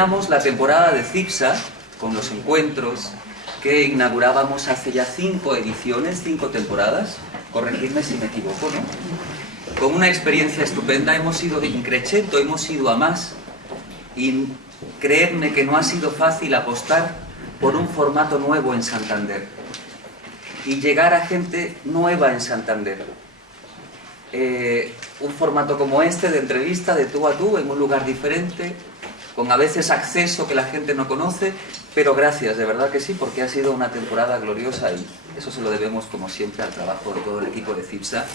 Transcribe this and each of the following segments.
terminamos la temporada de CIPSA con los encuentros que inaugurábamos hace ya 5 ediciones, 5 temporadas, corregidme si me equivoco, ¿no? Con una experiencia estupenda, hemos ido increciendo, hemos ido a más, y creedme que no ha sido fácil apostar por un formato nuevo en Santander y llegar a gente nueva en Santander. Un formato como este de entrevista de tú a tú en un lugar diferente, con a veces acceso que la gente no conoce, pero gracias, de verdad que sí, porque ha sido una temporada gloriosa y eso se lo debemos como siempre al trabajo de todo el equipo de CIPSA,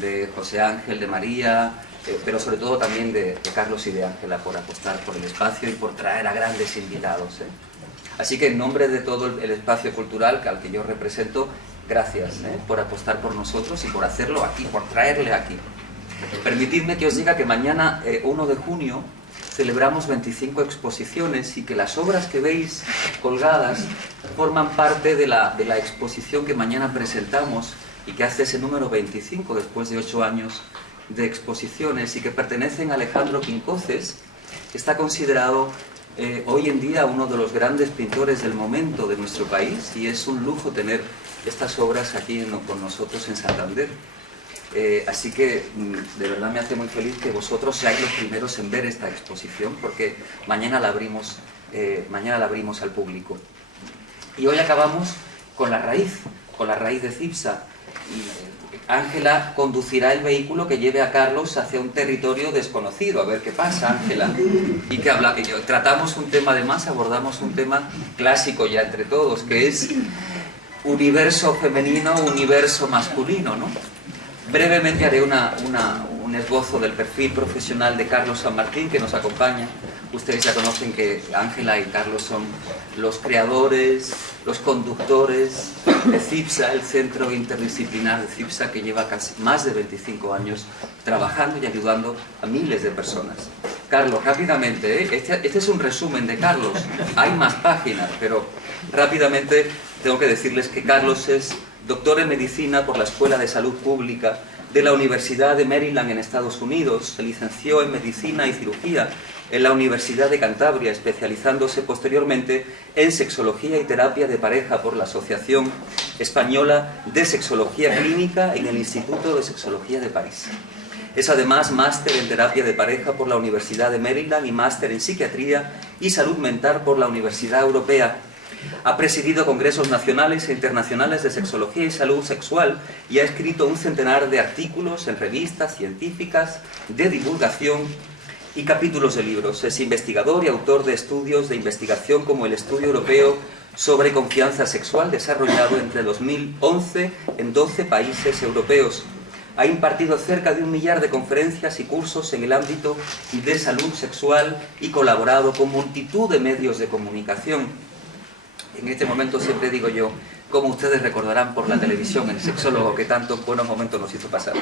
de José Ángel, de María, pero sobre todo también de Carlos y de Ángela por apostar por el espacio y por traer a grandes invitados. Así que en nombre de todo el espacio cultural al que yo represento, gracias por apostar por nosotros y por hacerlo aquí, por traerle aquí. Permitidme que os diga que mañana, 1 de junio, celebramos 25 exposiciones y que las obras que veis colgadas forman parte de la exposición que mañana presentamos y que hace ese número 25 después de 8 años de exposiciones y que pertenecen a Alejandro Quincoces, que está considerado hoy en día uno de los grandes pintores del momento de nuestro país y es un lujo tener estas obras aquí con nosotros en Santander. Así que de verdad me hace muy feliz que vosotros seáis los primeros en ver esta exposición porque mañana la abrimos al público. Y hoy acabamos con la raíz de CIPSA. Ángela conducirá el vehículo que lleve a Carlos hacia un territorio desconocido, a ver qué pasa, Ángela. Y que tratamos un tema, además abordamos un tema clásico ya entre todos, que es universo femenino, universo masculino, ¿no? Brevemente haré un esbozo del perfil profesional de Carlos San Martín, que nos acompaña. Ustedes ya conocen que Ángela y Carlos son los creadores, los conductores de CIPSA, el Centro Interdisciplinar de CIPSA, que lleva casi más de 25 años trabajando y ayudando a miles de personas. Carlos, rápidamente, este es un resumen de Carlos. Hay más páginas, pero rápidamente tengo que decirles que Carlos es doctor en Medicina por la Escuela de Salud Pública de la Universidad de Maryland en Estados Unidos. Se licenció en Medicina y Cirugía en la Universidad de Cantabria, especializándose posteriormente en Sexología y Terapia de Pareja por la Asociación Española de Sexología Clínica en el Instituto de Sexología de París. Es además máster en Terapia de Pareja por la Universidad de Maryland y máster en Psiquiatría y Salud Mental por la Universidad Europea. Ha presidido congresos nacionales e internacionales de sexología y salud sexual y ha escrito un centenar de artículos en revistas científicas de divulgación y capítulos de libros. Es investigador y autor de estudios de investigación como el Estudio Europeo sobre Confianza Sexual, desarrollado entre 2011 en 12 países europeos. Ha impartido cerca de 1 millar de conferencias y cursos en el ámbito de salud sexual y colaborado con multitud de medios de comunicación. En este momento siempre digo yo, como ustedes recordarán por la televisión, el sexólogo que tantos buenos momentos nos hizo pasar.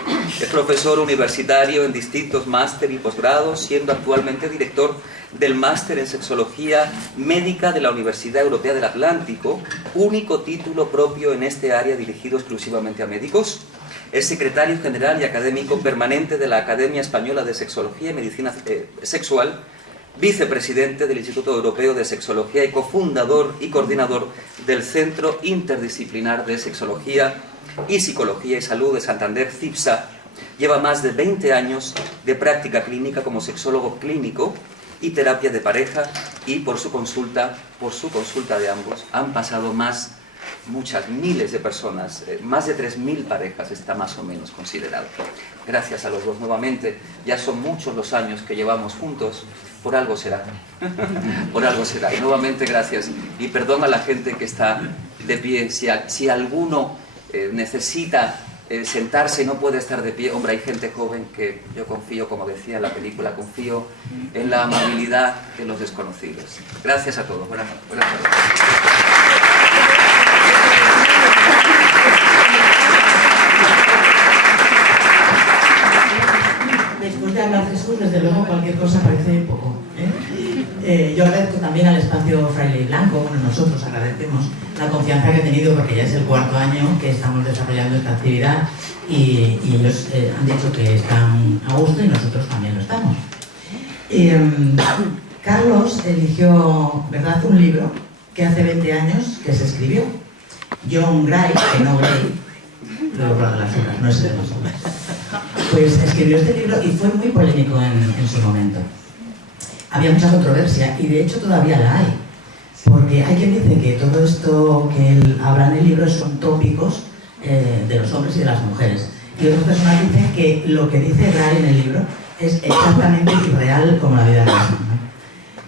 Es profesor universitario en distintos máster y posgrados, siendo actualmente director del máster en Sexología Médica de la Universidad Europea del Atlántico, único título propio en este área dirigido exclusivamente a médicos. Es secretario general y académico permanente de la Academia Española de Sexología y Medicina Sexual, vicepresidente del Instituto Europeo de Sexología y cofundador y coordinador del Centro Interdisciplinar de Sexología y Psicología y Salud de Santander, CIPSA. Lleva más de 20 años de práctica clínica como sexólogo clínico y terapia de pareja y por su consulta de ambos han pasado muchas miles de personas, más de 3.000 parejas está más o menos considerado. Gracias a los dos nuevamente, ya son muchos los años que llevamos juntos, por algo será, por algo será. Y nuevamente gracias y perdón a la gente que está de pie, si alguno necesita sentarse y no puede estar de pie, hombre, hay gente joven que yo confío, como decía en la película, confío en la amabilidad de los desconocidos. Gracias a todos, buenas tardes. Después de hablar Jesús, desde luego cualquier cosa parece poco. Yo agradezco también al espacio Fraile y Blanco, bueno, nosotros agradecemos la confianza que he tenido porque ya es el 4º año que estamos desarrollando esta actividad y ellos han dicho que están a gusto y nosotros también lo estamos. Carlos eligió, ¿verdad?, un libro que hace 20 años que se escribió. John Gray, que no Gray, luego para las obras, no es el de los hombres, pues escribió este libro y fue muy polémico en su momento. Había mucha controversia y de hecho todavía la hay, porque hay quien dice que todo esto que él habla en el libro son tópicos de los hombres y de las mujeres, y otras personas dicen que lo que dice Gray en el libro es exactamente irreal como la vida misma, ¿no?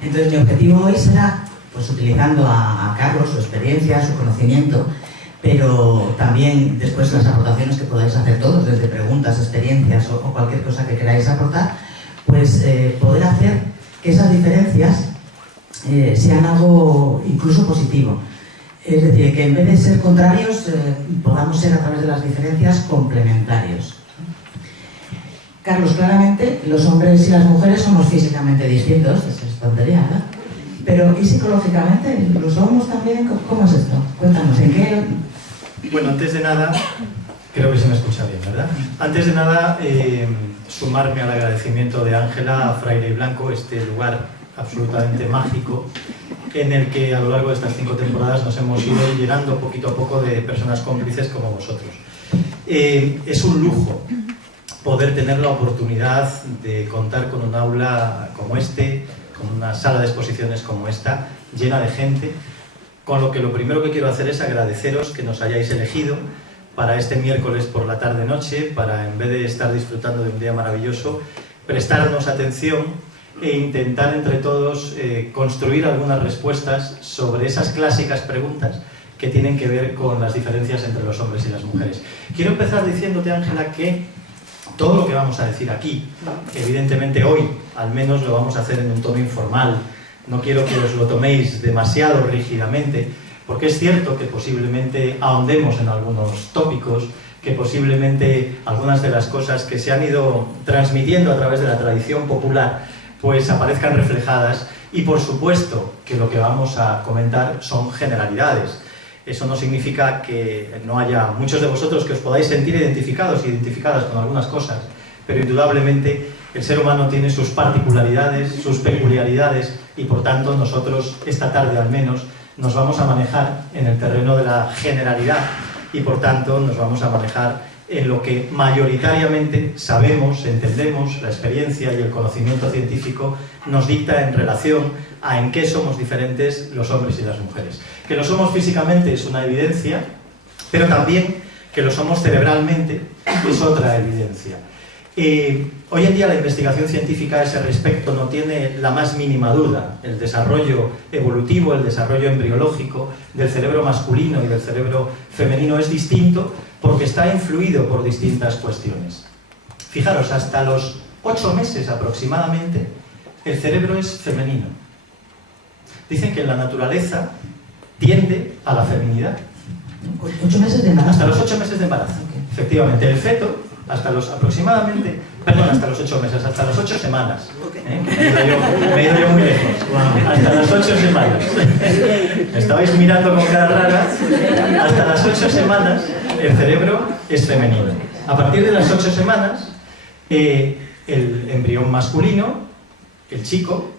Entonces mi objetivo hoy será, pues utilizando a Carlos, su experiencia, su conocimiento, pero también después las aportaciones que podáis hacer todos, desde preguntas, experiencias o cualquier cosa que queráis aportar, pues poder hacer que esas diferencias sean algo incluso positivo. Es decir, que en vez de ser contrarios, podamos ser a través de las diferencias complementarios. Carlos, claramente los hombres y las mujeres somos físicamente distintos, eso es tontería, ¿verdad? Pero ¿y psicológicamente? ¿Lo somos también? ¿Cómo es esto? Cuéntanos, ¿en qué...? Bueno, antes de nada, creo que se me escucha bien, ¿verdad? Antes de nada, sumarme al agradecimiento de Ángela a Fraile y Blanco, este lugar absolutamente mágico en el que a lo largo de estas 5 temporadas nos hemos ido llenando poquito a poco de personas cómplices como vosotros. Es un lujo poder tener la oportunidad de contar con un aula como este, con una sala de exposiciones como esta, llena de gente, con lo que lo primero que quiero hacer es agradeceros que nos hayáis elegido para este miércoles por la tarde-noche, para, en vez de estar disfrutando de un día maravilloso, prestarnos atención e intentar entre todos construir algunas respuestas sobre esas clásicas preguntas que tienen que ver con las diferencias entre los hombres y las mujeres. Quiero empezar diciéndote, Ángela, que todo lo que vamos a decir aquí, evidentemente hoy, al menos lo vamos a hacer en un tono informal. No quiero que os lo toméis demasiado rígidamente, porque es cierto que posiblemente ahondemos en algunos tópicos, que posiblemente algunas de las cosas que se han ido transmitiendo a través de la tradición popular pues aparezcan reflejadas, y por supuesto que lo que vamos a comentar son generalidades. Eso no significa que no haya muchos de vosotros que os podáis sentir identificados y identificadas con algunas cosas, pero indudablemente el ser humano tiene sus particularidades, sus peculiaridades, y por tanto nosotros esta tarde al menos nos vamos a manejar en el terreno de la generalidad, y por tanto nos vamos a manejar en lo que mayoritariamente sabemos, entendemos, la experiencia y el conocimiento científico nos dicta en relación a en qué somos diferentes los hombres y las mujeres. Que lo somos físicamente es una evidencia, pero también que lo somos cerebralmente es otra evidencia. Hoy en día la investigación científica a ese respecto no tiene la más mínima duda. El desarrollo evolutivo, el desarrollo embriológico del cerebro masculino y del cerebro femenino es distinto porque está influido por distintas cuestiones. Fijaros, hasta los 8 meses aproximadamente, el cerebro es femenino. Dicen que en la naturaleza tiende a la feminidad. 8 meses de embarazo. Hasta los 8 meses de embarazo, efectivamente. El feto, hasta los 8 meses, hasta las 8 semanas. Me he ido yo muy lejos. Hasta las 8 semanas. Me estabais mirando con cara rara. Hasta las 8 semanas el cerebro es femenino. A partir de las 8 semanas, el embrión masculino, el chico,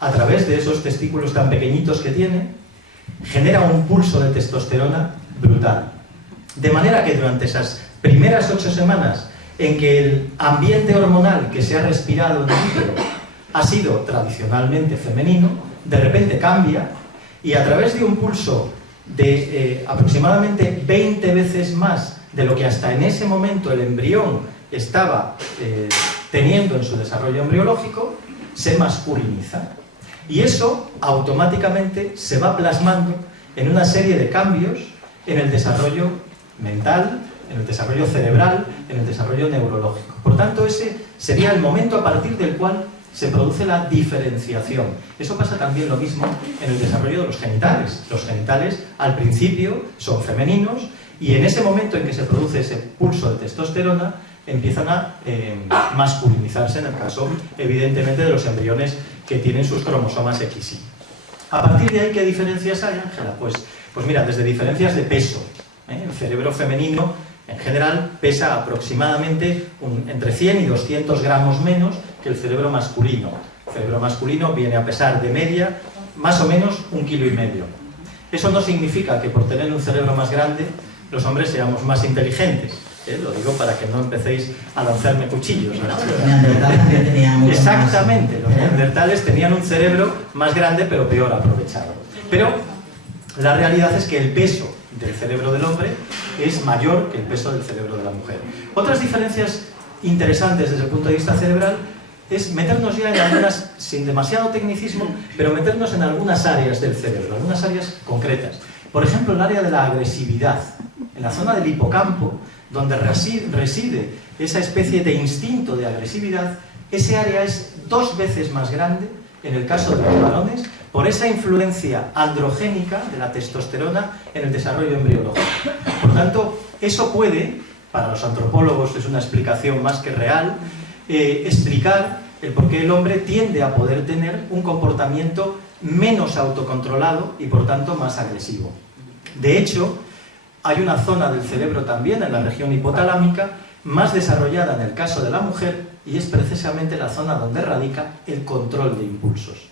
a través de esos testículos tan pequeñitos que tiene, genera un pulso de testosterona brutal. De manera que durante esas primeras 8 semanas en que el ambiente hormonal que se ha respirado en el útero ha sido tradicionalmente femenino, de repente cambia, y a través de un pulso de aproximadamente 20 veces más de lo que hasta en ese momento el embrión estaba teniendo en su desarrollo embriológico, se masculiniza. Y eso automáticamente se va plasmando en una serie de cambios en el desarrollo mental, en el desarrollo cerebral, en el desarrollo neurológico. Por tanto, ese sería el momento a partir del cual se produce la diferenciación. Eso pasa también lo mismo en el desarrollo de los genitales. Los genitales al principio son femeninos, y en ese momento en que se produce ese pulso de testosterona empiezan a masculinizarse, en el caso evidentemente de los embriones que tienen sus cromosomas XY. A partir de ahí, ¿qué diferencias hay, Ángela? Pues mira, desde diferencias de peso. El cerebro femenino en general pesa aproximadamente entre 100 y 200 gramos menos que el cerebro masculino. El cerebro masculino viene a pesar de media más o menos 1,5 kilos. Eso no significa que por tener un cerebro más grande los hombres seamos más inteligentes. Lo digo para que no empecéis a lanzarme cuchillos. Los neandertales también tenían mucho Exactamente, más, los neandertales tenían un cerebro más grande pero peor aprovechado. Pero la realidad es que el peso del cerebro del hombre es mayor que el peso del cerebro de la mujer. Otras diferencias interesantes desde el punto de vista cerebral es meternos ya en algunas, sin demasiado tecnicismo, pero meternos en algunas áreas del cerebro, algunas áreas concretas. Por ejemplo, el área de la agresividad, en la zona del hipocampo, donde reside esa especie de instinto de agresividad, ese área es 2 veces más grande en el caso de los varones por esa influencia androgénica de la testosterona en el desarrollo embriológico. Por tanto, eso puede, para los antropólogos es una explicación más que real, explicar el por qué el hombre tiende a poder tener un comportamiento menos autocontrolado y por tanto más agresivo. De hecho, hay una zona del cerebro también, en la región hipotalámica, más desarrollada en el caso de la mujer, y es precisamente la zona donde radica el control de impulsos.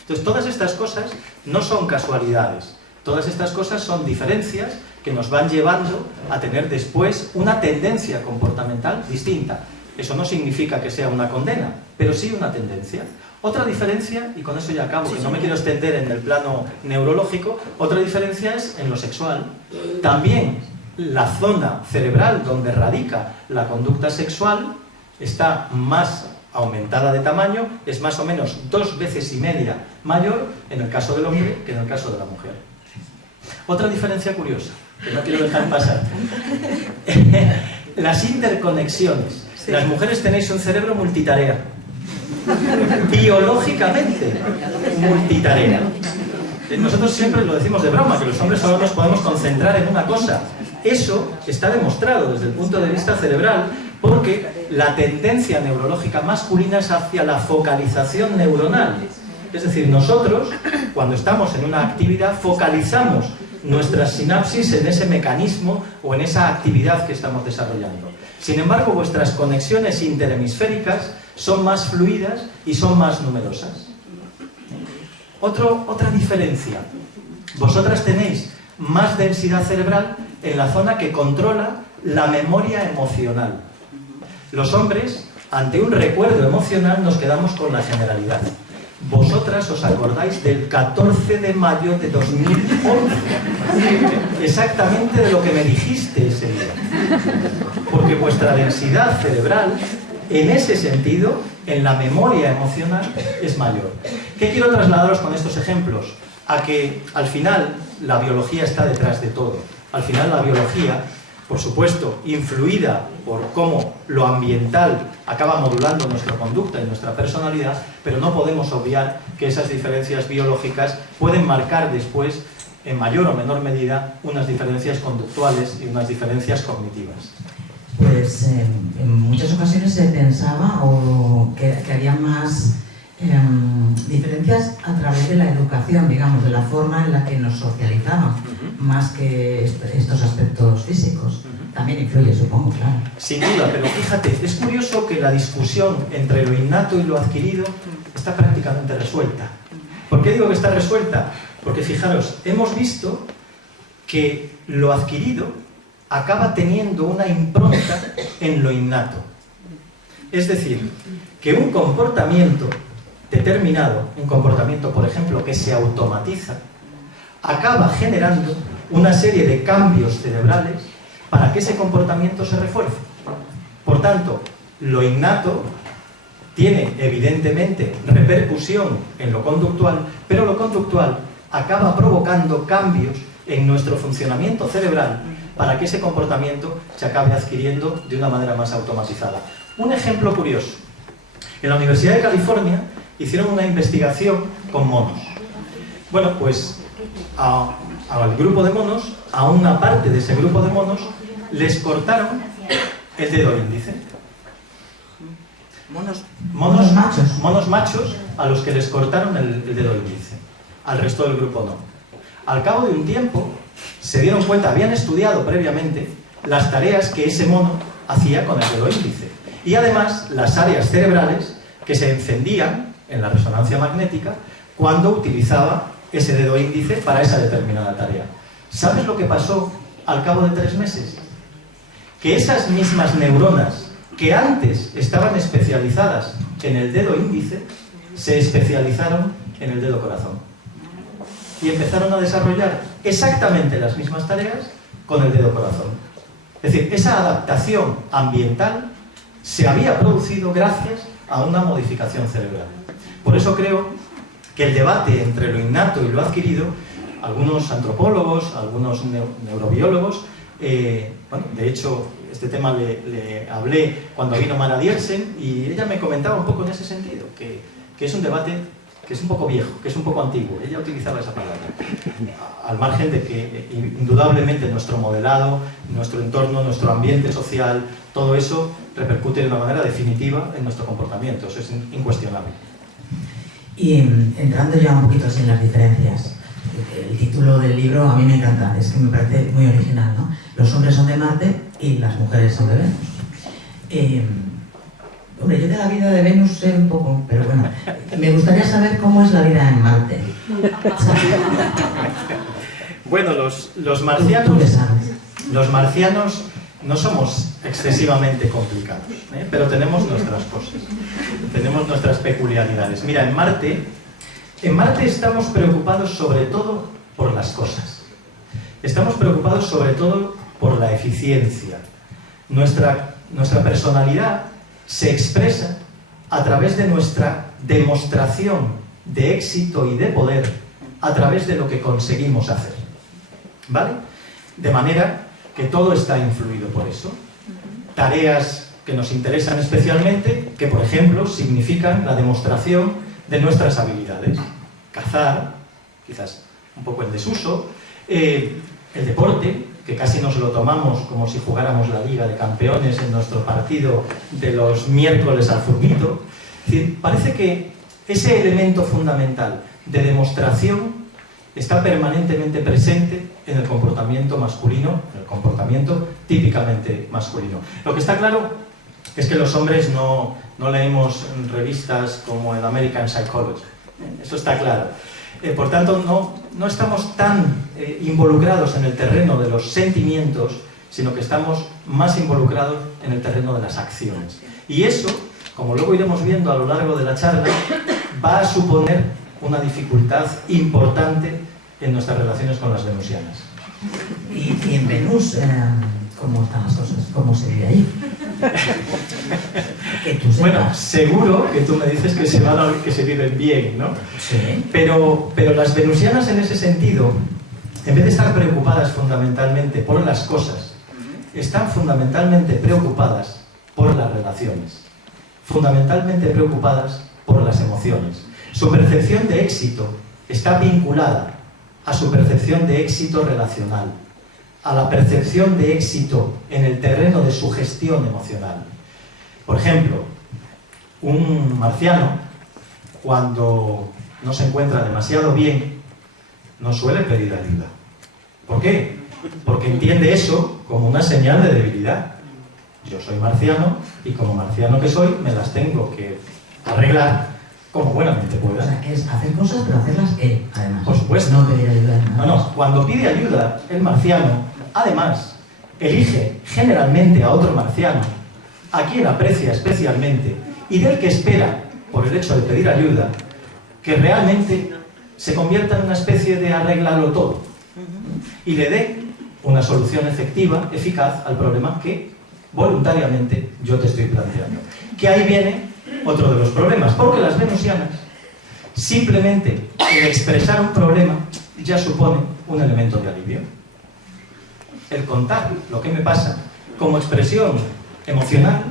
Entonces, todas estas cosas no son casualidades, todas estas cosas son diferencias que nos van llevando a tener después una tendencia comportamental distinta. Eso no significa que sea una condena, pero sí una tendencia. Otra diferencia, y con eso ya acabo, que no me quiero extender en el plano neurológico, otra diferencia es en lo sexual. También la zona cerebral donde radica la conducta sexual está más aumentada de tamaño, es más o menos 2,5 veces mayor en el caso del hombre que en el caso de la mujer. Otra diferencia curiosa, que no quiero dejar pasar. Las interconexiones. Las mujeres tenéis un cerebro multitarea. Biológicamente multitarea. Nosotros siempre lo decimos de broma, que los hombres solo nos podemos concentrar en una cosa. Eso está demostrado desde el punto de vista cerebral porque la tendencia neurológica masculina es hacia la focalización neuronal. Es decir, nosotros, cuando estamos en una actividad, focalizamos nuestras sinapsis en ese mecanismo o en esa actividad que estamos desarrollando. Sin embargo, vuestras conexiones interhemisféricas son más fluidas y son más numerosas. Otra diferencia. Vosotras tenéis más densidad cerebral en la zona que controla la memoria emocional. Los hombres, ante un recuerdo emocional, nos quedamos con la generalidad. Vosotras os acordáis del 14 de mayo de 2011, exactamente de lo que me dijiste ese día, porque vuestra densidad cerebral, en ese sentido, en la memoria emocional, es mayor. ¿Qué quiero trasladaros con estos ejemplos? A que, al final, la biología está detrás de todo. Al final, la biología, por supuesto, influida por cómo lo ambiental acaba modulando nuestra conducta y nuestra personalidad, pero no podemos obviar que esas diferencias biológicas pueden marcar después, en mayor o menor medida, unas diferencias conductuales y unas diferencias cognitivas. Pues en muchas ocasiones se pensaba que había más diferencias a través de la educación, digamos, de la forma en la que nos socializaban, más que estos aspectos físicos. También influye, supongo, claro. Sin duda, pero fíjate, es curioso que la discusión entre lo innato y lo adquirido está prácticamente resuelta. ¿Por qué digo que está resuelta? Porque fijaros, hemos visto que lo adquirido acaba teniendo una impronta en lo innato. Es decir, que un comportamiento determinado, un comportamiento, por ejemplo, que se automatiza, acaba generando una serie de cambios cerebrales para que ese comportamiento se refuerce. Por tanto, lo innato tiene evidentemente repercusión en lo conductual, pero lo conductual acaba provocando cambios en nuestro funcionamiento cerebral para que ese comportamiento se acabe adquiriendo de una manera más automatizada. Un ejemplo curioso. En la Universidad de California hicieron una investigación con monos. Bueno, pues al grupo de monos, a una parte de ese grupo de monos, les cortaron el dedo índice. Monos machos a los que les cortaron el dedo índice. Al resto del grupo no. Al cabo de un tiempo se dieron cuenta, habían estudiado previamente las tareas que ese mono hacía con el dedo índice. Y además las áreas cerebrales que se encendían en la resonancia magnética cuando utilizaba ese dedo índice para esa determinada tarea. ¿Sabes lo que pasó al cabo de 3 meses? Que esas mismas neuronas que antes estaban especializadas en el dedo índice se especializaron en el dedo corazón y empezaron a desarrollar exactamente las mismas tareas con el dedo corazón. Es decir, esa adaptación ambiental se había producido gracias a una modificación cerebral. Por eso creo que el debate entre lo innato y lo adquirido, algunos antropólogos, algunos neurobiólogos, bueno, de hecho, este tema le hablé cuando vino Mara Diersen y ella me comentaba un poco en ese sentido, que es un debate que es un poco viejo, que es un poco antiguo. Ella utilizaba esa palabra. Al margen de que indudablemente nuestro modelado, nuestro entorno, nuestro ambiente social, todo eso repercute de una manera definitiva en nuestro comportamiento. Eso es incuestionable. Y entrando ya un poquito así en las diferencias, el título del libro a mí me encanta, es que me parece muy original, ¿no? Los hombres son de Marte y las mujeres son de Venus. Hombre, yo de la vida de Venus sé un poco, pero bueno, me gustaría saber cómo es la vida en Marte. Bueno, los marcianos no somos excesivamente complicados, pero tenemos nuestras cosas, tenemos nuestras peculiaridades. Mira, en Marte estamos preocupados sobre todo por las cosas. Estamos preocupados sobre todo por la eficiencia. Nuestra personalidad se expresa a través de nuestra demostración de éxito y de poder a través de lo que conseguimos hacer. ¿Vale? De manera que todo está influido por eso. Tareas que nos interesan especialmente, que por ejemplo significan la demostración de nuestras habilidades. Cazar, quizás un poco en desuso, el deporte, que casi nos lo tomamos como si jugáramos la Liga de Campeones en nuestro partido de los miércoles al furbito. Es decir, parece que ese elemento fundamental de demostración está permanentemente presente en el comportamiento masculino, en el comportamiento típicamente masculino. Lo que está claro es que los hombres no leemos revistas como el American Psychology. Eso está claro. Por tanto, no estamos tan involucrados en el terreno de los sentimientos, sino que estamos más involucrados en el terreno de las acciones. Y eso, como luego iremos viendo a lo largo de la charla, va a suponer una dificultad importante en nuestras relaciones con las venusianas. Y en Venus, ¿cómo están las cosas? ¿Cómo se vive ahí? Que tú sepas. Bueno, seguro que tú me dices que se viven bien, ¿no? Sí. Pero las venusianas en ese sentido, en vez de estar preocupadas fundamentalmente por las cosas, están fundamentalmente preocupadas por las relaciones, fundamentalmente preocupadas por las emociones. Su percepción de éxito está vinculada a su percepción de éxito relacional, a la percepción de éxito en el terreno de su gestión emocional. Por ejemplo, un marciano, cuando no se encuentra demasiado bien, no suele pedir ayuda. ¿Por qué? Porque entiende eso como una señal de debilidad. Yo soy marciano y como marciano que soy, me las tengo que arreglar como buenamente pueda. O sea, que es hacer cosas, pero hacerlas él, además. Por supuesto. No pedir ayuda. No. Cuando pide ayuda, el marciano, además, elige generalmente a otro marciano, a quien aprecia especialmente, y del que espera, por el hecho de pedir ayuda, que realmente se convierta en una especie de arreglarlo todo y le dé una solución efectiva, eficaz al problema que voluntariamente yo te estoy planteando. Que ahí viene otro de los problemas, porque las venusianas, simplemente el expresar un problema ya supone un elemento de alivio. El contar lo que me pasa como expresión emocional,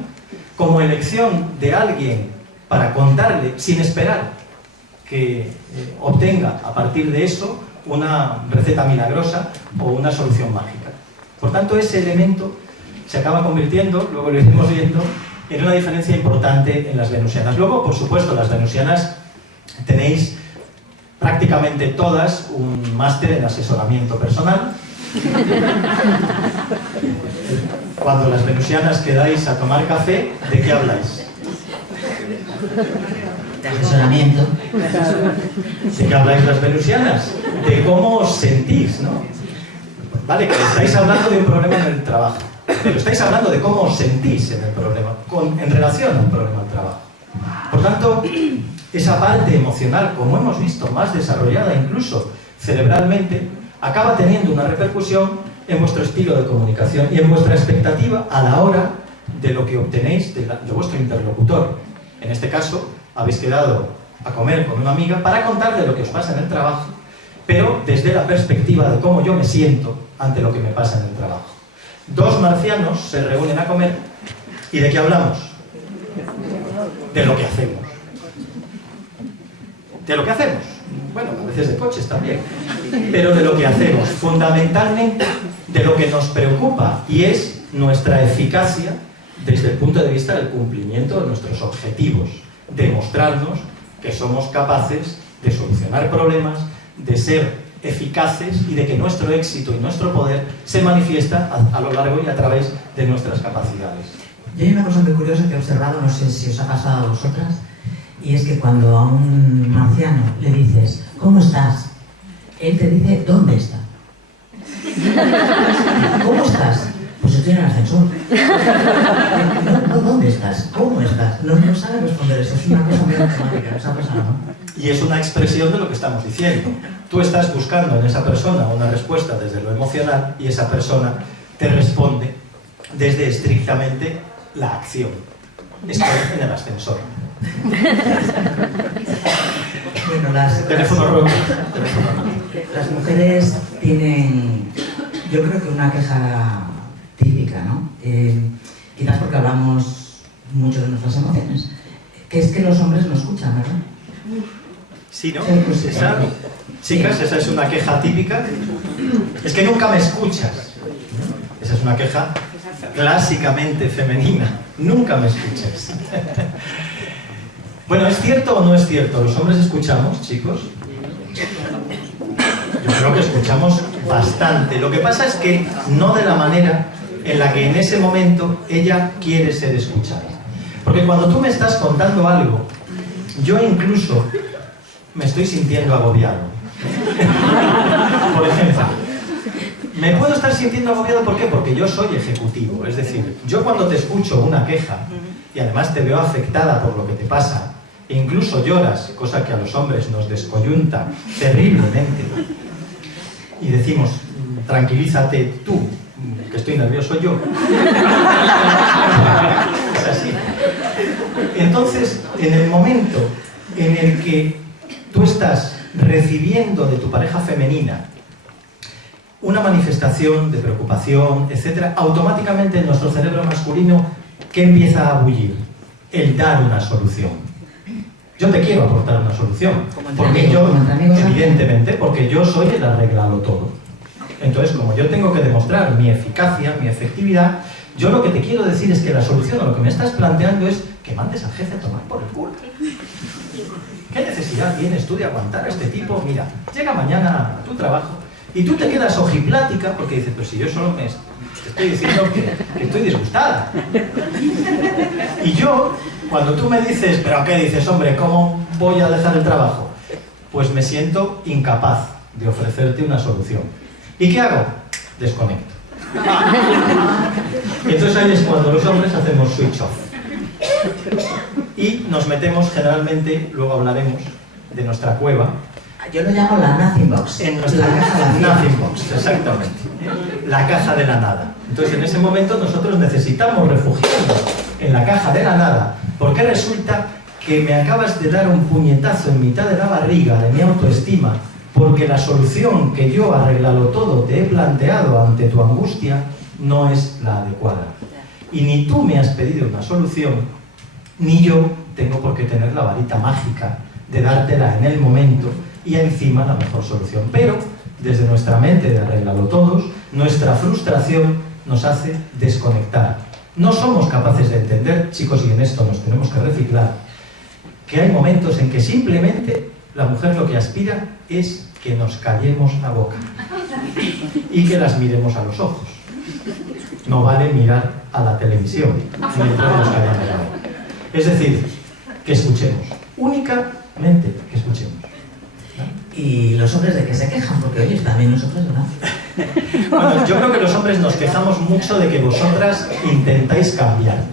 como elección de alguien para contarle sin esperar que obtenga a partir de eso una receta milagrosa o una solución mágica. Por tanto, ese elemento se acaba convirtiendo, luego lo iremos viendo, en una diferencia importante en las venusianas. Luego, por supuesto, las venusianas tenéis prácticamente todas un máster en asesoramiento personal. Cuando las venusianas quedáis a tomar café, ¿de qué habláis? asesoramiento. ¿De qué habláis las venusianas? De cómo os sentís, ¿no? Vale, que estáis hablando de un problema en el trabajo, pero estáis hablando de cómo os sentís en el problema, en relación al problema del trabajo. Por tanto, esa parte emocional, como hemos visto, más desarrollada incluso cerebralmente, acaba teniendo una repercusión en vuestro estilo de comunicación y en vuestra expectativa a la hora de lo que obtenéis de vuestro interlocutor. En este caso, habéis quedado a comer con una amiga para contarle lo que os pasa en el trabajo, pero desde la perspectiva de cómo yo me siento ante lo que me pasa en el trabajo. Dos marcianos se reúnen a comer y ¿de qué hablamos? De lo que hacemos. ¿De lo que hacemos? Bueno, a veces de coches también, pero de lo que hacemos, fundamentalmente de lo que nos preocupa, y es nuestra eficacia desde el punto de vista del cumplimiento de nuestros objetivos, demostrarnos que somos capaces de solucionar problemas, de ser eficaces y de que nuestro éxito y nuestro poder se manifiesta a lo largo y a través de nuestras capacidades. Yo hay una cosa muy curiosa que he observado, no sé si os ha pasado a vosotras, y es que cuando a un marciano le dices, ¿cómo estás?, él te dice, ¿dónde está? ¿Cómo estás? Pues estoy en el ascensor. No, ¿dónde estás? ¿Cómo estás? No sabe responder eso, es una cosa muy automática, ¿no os ha pasado, no? Y es una expresión de lo que estamos diciendo. Tú estás buscando en esa persona una respuesta desde lo emocional y esa persona te responde desde estrictamente la acción. Estoy en el ascensor. Bueno, Teléfono roto. las mujeres tienen, yo creo que una queja típica, ¿no? Quizás porque hablamos mucho de nuestras emociones, que es que los hombres no escuchan, ¿verdad? Sí, ¿no? Chicas, esa es una queja típica. Es que nunca me escuchas. Esa es una queja clásicamente femenina. Nunca me escuchas. Bueno, ¿es cierto o no es cierto? ¿Los hombres escuchamos, chicos? Yo creo que escuchamos bastante. Lo que pasa es que no de la manera en la que en ese momento ella quiere ser escuchada. Porque cuando tú me estás contando algo, yo incluso me estoy sintiendo agobiado. Por ejemplo, me puedo estar sintiendo agobiado, ¿por qué? Porque yo soy ejecutivo. Es decir, yo cuando te escucho una queja y además te veo afectada por lo que te pasa, e incluso lloras, cosa que a los hombres nos descoyunta terriblemente, y decimos, tranquilízate tú, que estoy nervioso yo. Es así. Entonces, en el momento en el que tú estás recibiendo de tu pareja femenina una manifestación de preocupación, etc., automáticamente en nuestro cerebro masculino, ¿qué empieza a bullir? El dar una solución. Yo te quiero aportar una solución, porque yo, evidentemente, porque yo soy el arreglado todo. Entonces, como yo tengo que demostrar mi eficacia, mi efectividad, yo lo que te quiero decir es que la solución a lo que me estás planteando es que mandes al jefe a tomar por el culo. ¿Qué necesidad tienes tú de aguantar a este tipo? Mira, llega mañana a tu trabajo y tú te quedas ojiplática porque dices, pues si yo solo te estoy diciendo que estoy disgustada. Y yo, cuando tú me dices, ¿pero qué dices, hombre? ¿Cómo voy a dejar el trabajo? Pues me siento incapaz de ofrecerte una solución. ¿Y qué hago? Desconecto. Y entonces ahí es cuando los hombres hacemos switch off. Y nos metemos generalmente, luego hablaremos de nuestra cueva. Yo lo llamo la nothing box. En nuestra caja vacía. nothing box, exactamente. La caja de la nada. Entonces en ese momento nosotros necesitamos refugiarnos en la caja de la nada, porque resulta que me acabas de dar un puñetazo en mitad de la barriga de mi autoestima, porque la solución que yo, arreglalo todo, te he planteado ante tu angustia no es la adecuada. Y ni tú me has pedido una solución, ni yo tengo por qué tener la varita mágica de dártela en el momento y encima la mejor solución. Pero desde nuestra mente de arreglarlo todos, nuestra frustración nos hace desconectar. No somos capaces de entender, chicos, y en esto nos tenemos que reciclar, que hay momentos en que simplemente la mujer lo que aspira es que nos callemos la boca y que las miremos a los ojos. No vale mirar a la televisión mientras nos callamos la boca. Es decir, que escuchemos. Únicamente que escuchemos. Y los hombres de que se quejan, porque oye, también nosotros, ¿verdad? Bueno, yo creo que los hombres nos quejamos mucho de que vosotras intentáis cambiarnos.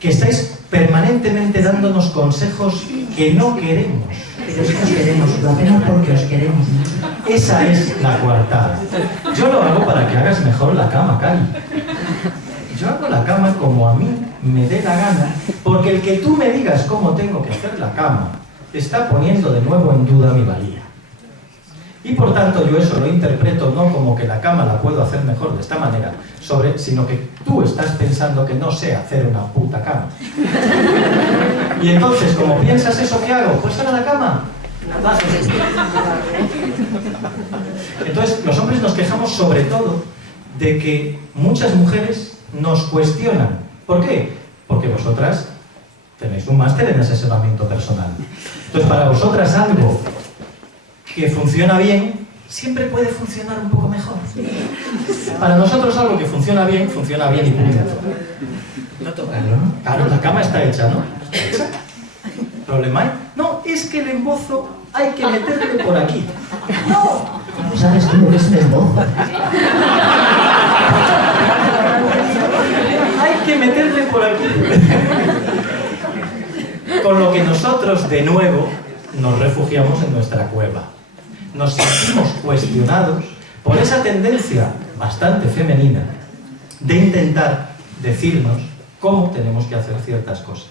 Que estáis permanentemente dándonos consejos que no queremos. Pero es que os queremos, lo hacemos porque os queremos. Esa es la coartada. Yo lo hago para que hagas mejor la cama, Cari. Yo hago la cama como a mí me dé la gana, porque el que tú me digas cómo tengo que hacer la cama está poniendo de nuevo en duda mi valía. Y por tanto yo eso lo interpreto no como que la cama la puedo hacer mejor de esta manera, sino que tú estás pensando que no sé hacer una puta cama. Y entonces, como piensas eso, ¿qué hago? Pues haga la cama. Entonces, los hombres nos quejamos sobre todo de que muchas mujeres nos cuestionan. ¿Por qué? Porque vosotras tenéis un máster en asesoramiento personal. Entonces, para vosotras algo que funciona bien, siempre puede funcionar un poco mejor. Para nosotros algo que funciona bien y punto. No tocarlo, ¿no? Claro, la cama está hecha, ¿no? ¿Problema hay? No, es que el embozo hay que meterle por aquí. ¡No! ¿Sabes tú lo que es un embozo? Hay que meterle por aquí. Con lo que nosotros, de nuevo, nos refugiamos en nuestra cueva. Nos sentimos cuestionados por esa tendencia bastante femenina de intentar decirnos cómo tenemos que hacer ciertas cosas.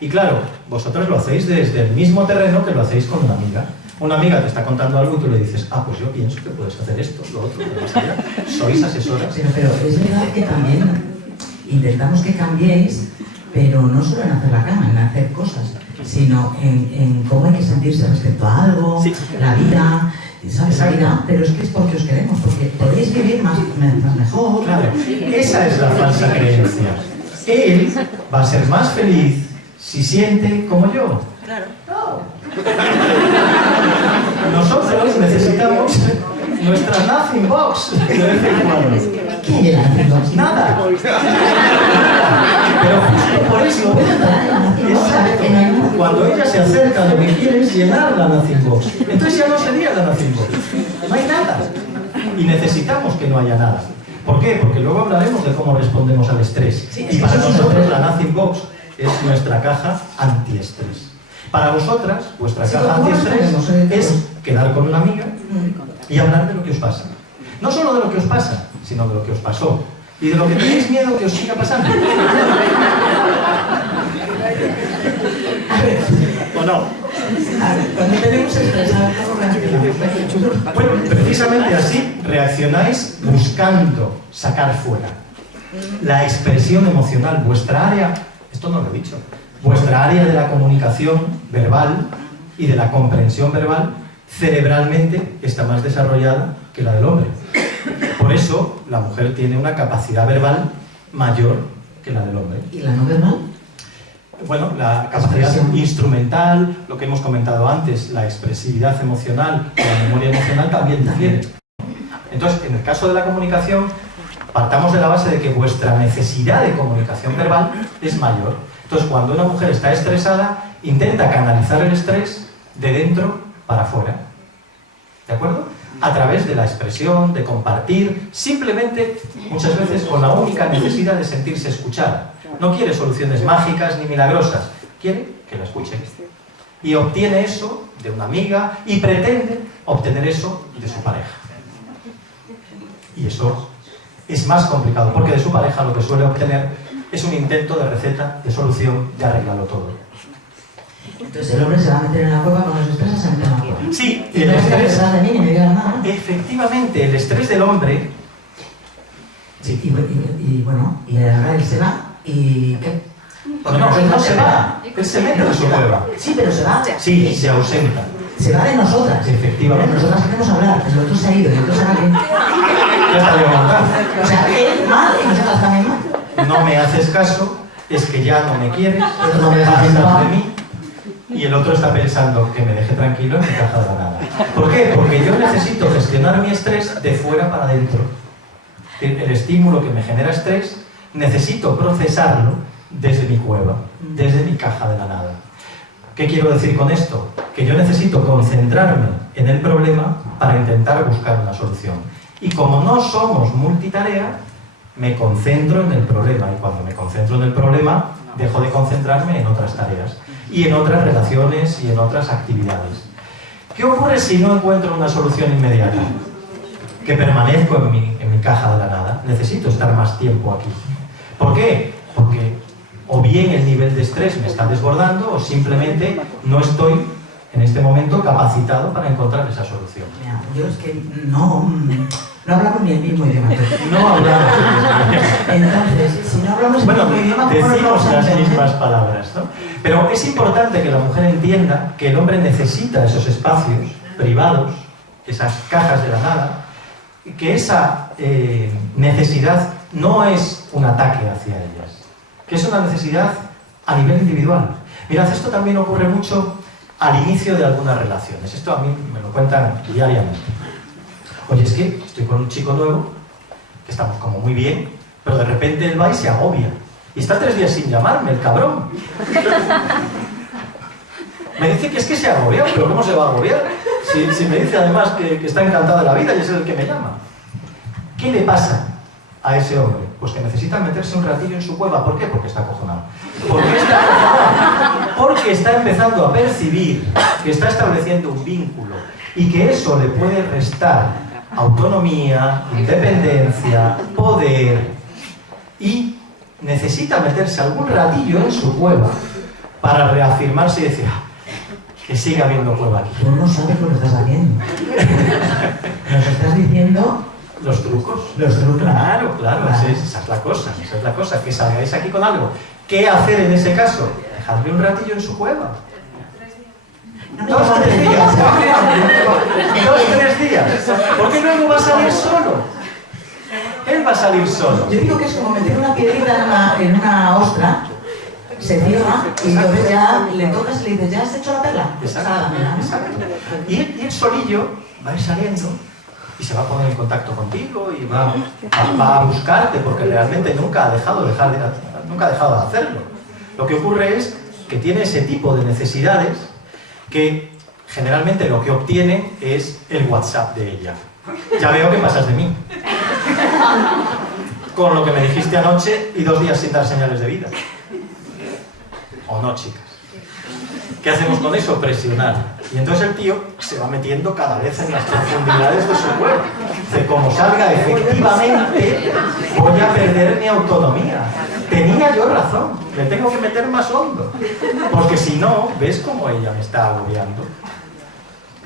Y claro, vosotros lo hacéis desde el mismo terreno que lo hacéis con una amiga. Una amiga te está contando algo y tú le dices, pues yo pienso que puedes hacer esto, lo otro, lo más allá. Sois asesoras. Pero es verdad que también intentamos que cambiéis, pero no solo en hacer la cama, en hacer cosas, sino en cómo hay que sentirse respecto a algo, sí, la vida, ¿sabes? La vida, pero es que es porque os queremos, porque podéis vivir más mejor. Claro, esa es la falsa creencia. Él va a ser más feliz si siente como yo. Claro. No. Nosotros necesitamos nuestra nothing box de vez en cuando. ¿Qué hay en la nothing box? Nada. Pero justo por eso, cuando ella se acerca, lo que quiere es llenar la nothing box. Entonces ya no sería la nothing box. No hay nada. Y necesitamos que no haya nada. ¿Por qué? Porque luego hablaremos de cómo respondemos al estrés. Y para nosotros la nothing box es nuestra caja antiestrés. Para vosotras, vuestra caja antiestrés es quedar con una amiga y hablar de lo que os pasa. No solo de lo que os pasa, sino de lo que os pasó. Y de lo que tenéis miedo que os siga pasando. ¿O no? Cuando tenemos estrés, ¿cómo reaccionamos? Bueno, precisamente así reaccionáis buscando sacar fuera la expresión emocional. Vuestra área, esto no lo he dicho, vuestra área de la comunicación verbal y de la comprensión verbal cerebralmente está más desarrollada que la del hombre. Por eso la mujer tiene una capacidad verbal mayor que la del hombre. ¿Y la no verbal? Bueno, la capacidad instrumental, lo que hemos comentado antes, la expresividad emocional, la memoria emocional también difiere. Entonces, en el caso de la comunicación, partamos de la base de que vuestra necesidad de comunicación verbal es mayor. Entonces, cuando una mujer está estresada, intenta canalizar el estrés de dentro para afuera. ¿De acuerdo? A través de la expresión, de compartir, simplemente, muchas veces, con la única necesidad de sentirse escuchada. No quiere soluciones mágicas ni milagrosas, quiere que la escuchen. Y obtiene eso de una amiga y pretende obtener eso de su pareja. Y eso es más complicado, porque de su pareja lo que suele obtener es un intento de receta, de solución, de arreglarlo todo. Entonces el hombre se va a meter en la cueva, cuando se estresa se mete en la cueva. Sí, el estrés de mí ni me diga nada. Efectivamente, el estrés del hombre... Sí. Y bueno, y ahora él se va, ¿y qué? Porque no se va, él se mete en su cueva. Sí, pero se va. Sí, se ausenta. Se va de nosotras. Efectivamente. Nosotras queremos hablar, el otro se ha ido, y el otro se va que... Ya está bien montado. O sea, él mal y nosotras también mal. No me haces caso, es que ya no me quieres, no me dejas de mí. Y el otro está pensando que me deje tranquilo en mi caja de banana. ¿Por qué? Porque yo necesito gestionar mi estrés de fuera para adentro. El estímulo que me genera estrés, necesito procesarlo desde mi cueva, desde mi caja de la nada. ¿Qué quiero decir con esto? Que yo necesito concentrarme en el problema para intentar buscar una solución. Y como no somos multitarea, me concentro en el problema. Y cuando me concentro en el problema, dejo de concentrarme en otras tareas. Y en otras relaciones y en otras actividades. ¿Qué ocurre si no encuentro una solución inmediata? Que permanezco en mi caja de la nada. Necesito estar más tiempo aquí. ¿Por qué? Porque o bien el nivel de estrés me está desbordando o simplemente no estoy en este momento capacitado para encontrar esa solución. Mira, yo es que no hablamos ni el mismo idioma. No hablamos. Entonces, si no hablamos el Bueno, mismo idioma, ¿cómo nos decimos vamos a las entender? mismas palabras, ¿no? Pero es importante que la mujer entienda que el hombre necesita esos espacios privados, esas cajas de la nada, y que esa necesidad no es un ataque hacia ellas, que es una necesidad a nivel individual. Mirad, esto también ocurre mucho al inicio de algunas relaciones. Esto a mí me lo cuentan diariamente. Oye, es que estoy con un chico nuevo, que estamos como muy bien, pero de repente él va y se agobia. Y está 3 días sin llamarme, el cabrón. Me dice que es que se ha agobiado, pero ¿cómo se va a agobiar? Si me dice además que está encantado de la vida y es el que me llama. ¿Qué le pasa a ese hombre? Pues que necesita meterse un ratillo en su cueva. ¿Por qué? Porque está acojonado. ¿Por qué está acojonado? Porque está empezando a percibir que está estableciendo un vínculo y que eso le puede restar autonomía, independencia, poder, y necesita meterse algún ratillo en su cueva para reafirmarse y decir que sigue habiendo cueva aquí. Tú no sabes lo que estás haciendo. Nos estás diciendo Los trucos. los trucos. Claro, esa es la cosa, que salgáis aquí con algo. ¿Qué hacer en ese caso? Dejadle un ratillo en su cueva. 2 o 3 días. 2 o 3 días. Porque luego va a salir solo. Él va a salir solo. Yo digo que es como meter una piedrita en una ostra, se cierra y entonces ya le tocas y le dices, ¿ya has hecho la perla? Exacto. Y él solillo va a ir saliendo y se va a poner en contacto contigo y va a buscarte porque realmente nunca ha dejado de hacerlo. Lo que ocurre es que tiene ese tipo de necesidades que generalmente lo que obtiene es el WhatsApp de ella. Ya veo que pasas de mí. Con lo que me dijiste anoche y 2 días sin dar señales de vida. ¿O no, chicas? ¿Qué hacemos con eso? Presionar. Y entonces el tío se va metiendo cada vez en las profundidades de su cuerpo. De como salga efectivamente, voy a perder mi autonomía. Tenía yo razón, me tengo que meter más hondo. Porque si no, ¿ves cómo ella me está agobiando?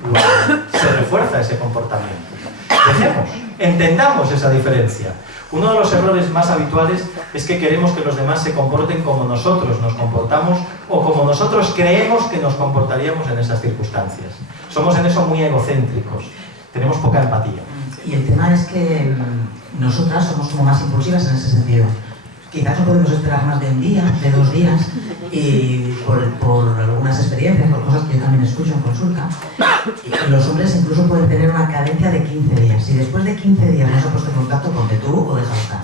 Luego, se refuerza ese comportamiento. Dejemos, entendamos esa diferencia. Uno de los errores más habituales es que queremos que los demás se comporten como nosotros nos comportamos o como nosotros creemos que nos comportaríamos en esas circunstancias. Somos en eso muy egocéntricos, tenemos poca empatía. Y el tema es que nosotras somos como más impulsivas en ese sentido. Quizás no podemos esperar más de un día, de 2 días, y por algunas experiencias, por cosas que yo también escucho en consulta, los hombres incluso pueden tener una cadencia de 15 días. Si después de 15 días no se ha puesto en contacto, ponte tú o deja estar.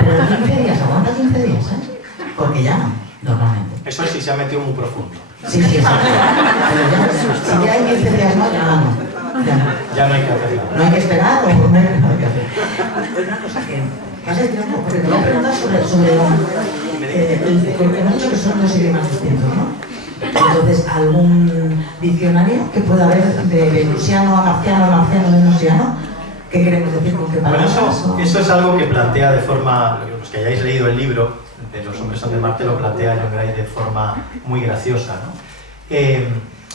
Pero 15 días, aguanta 15 días, ¿eh? Porque ya no, normalmente. Eso sí se ha metido muy profundo. Sí. Pero ya, si ya hay 15 días más, ya no. Ya no hay que hacer nada. No hay que esperar o no hay que hacer. Una cosa que... porque te voy a preguntar sobre porque hemos dicho que son 2 idiomas distintos, ¿no? Entonces, ¿algún diccionario que pueda haber de venusiano a marciano a venusiano? ¿Qué queremos decir con qué palabras? Bueno, eso es algo que plantea de forma, los que hayáis leído el libro de Los hombres son de Marte, lo plantea John Gray de forma muy graciosa, ¿no?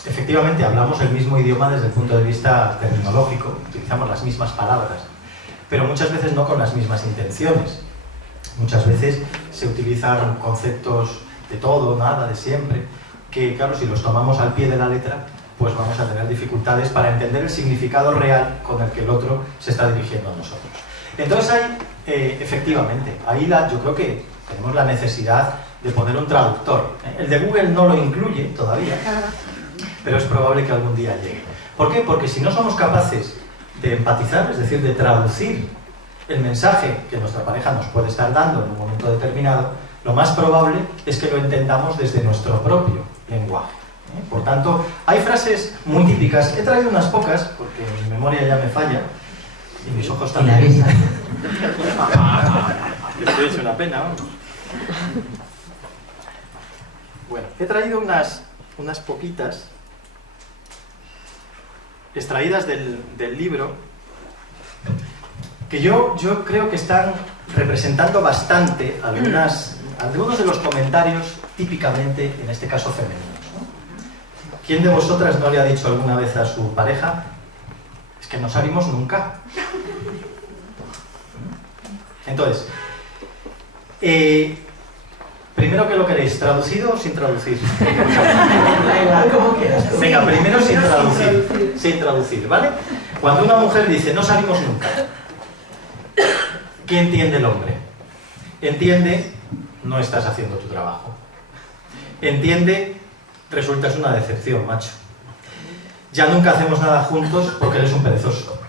Efectivamente, hablamos el mismo idioma desde el punto de vista terminológico, utilizamos las mismas palabras, pero muchas veces no con las mismas intenciones. Muchas veces se utilizan conceptos de todo, nada, de siempre, que claro, si los tomamos al pie de la letra, pues vamos a tener dificultades para entender el significado real con el que el otro se está dirigiendo a nosotros. Entonces ahí, efectivamente, ahí yo creo que tenemos la necesidad de poner un traductor. El de Google no lo incluye todavía, pero es probable que algún día llegue. ¿Por qué? Porque si no somos capaces de empatizar, es decir, de traducir el mensaje que nuestra pareja nos puede estar dando en un momento determinado, lo más probable es que lo entendamos desde nuestro propio lenguaje. Por tanto, hay frases muy típicas. He traído unas pocas, porque mi memoria ya me falla, y mis ojos también. Estoy hecho una pena, vamos. Bueno, he traído unas poquitas extraídas del libro que yo creo que están representando bastante algunos de los comentarios típicamente, en este caso, femeninos, ¿no? ¿Quién de vosotras no le ha dicho alguna vez a su pareja: es que no salimos nunca? Entonces, primero, ¿qué lo queréis? ¿Traducido o sin traducir? Venga, primero sin traducir. Sin traducir, ¿vale? Cuando una mujer dice no salimos nunca, ¿qué entiende el hombre? Entiende, no estás haciendo tu trabajo. Entiende, resultas una decepción, macho. Ya nunca hacemos nada juntos porque eres un perezoso.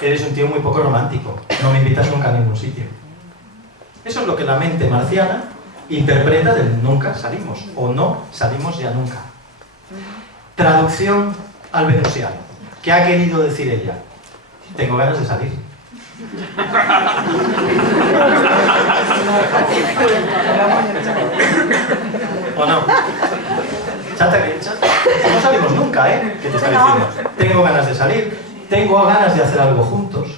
Eres un tío muy poco romántico. No me invitas nunca a ningún sitio. Eso es lo que la mente marciana interpreta del nunca salimos, o no salimos ya nunca. Traducción al venusiano. ¿Qué ha querido decir ella? Tengo ganas de salir. ¿O no? Chata, no salimos nunca, ¿eh? ¿Qué te está diciendo? Tengo ganas de salir, tengo ganas de hacer algo juntos.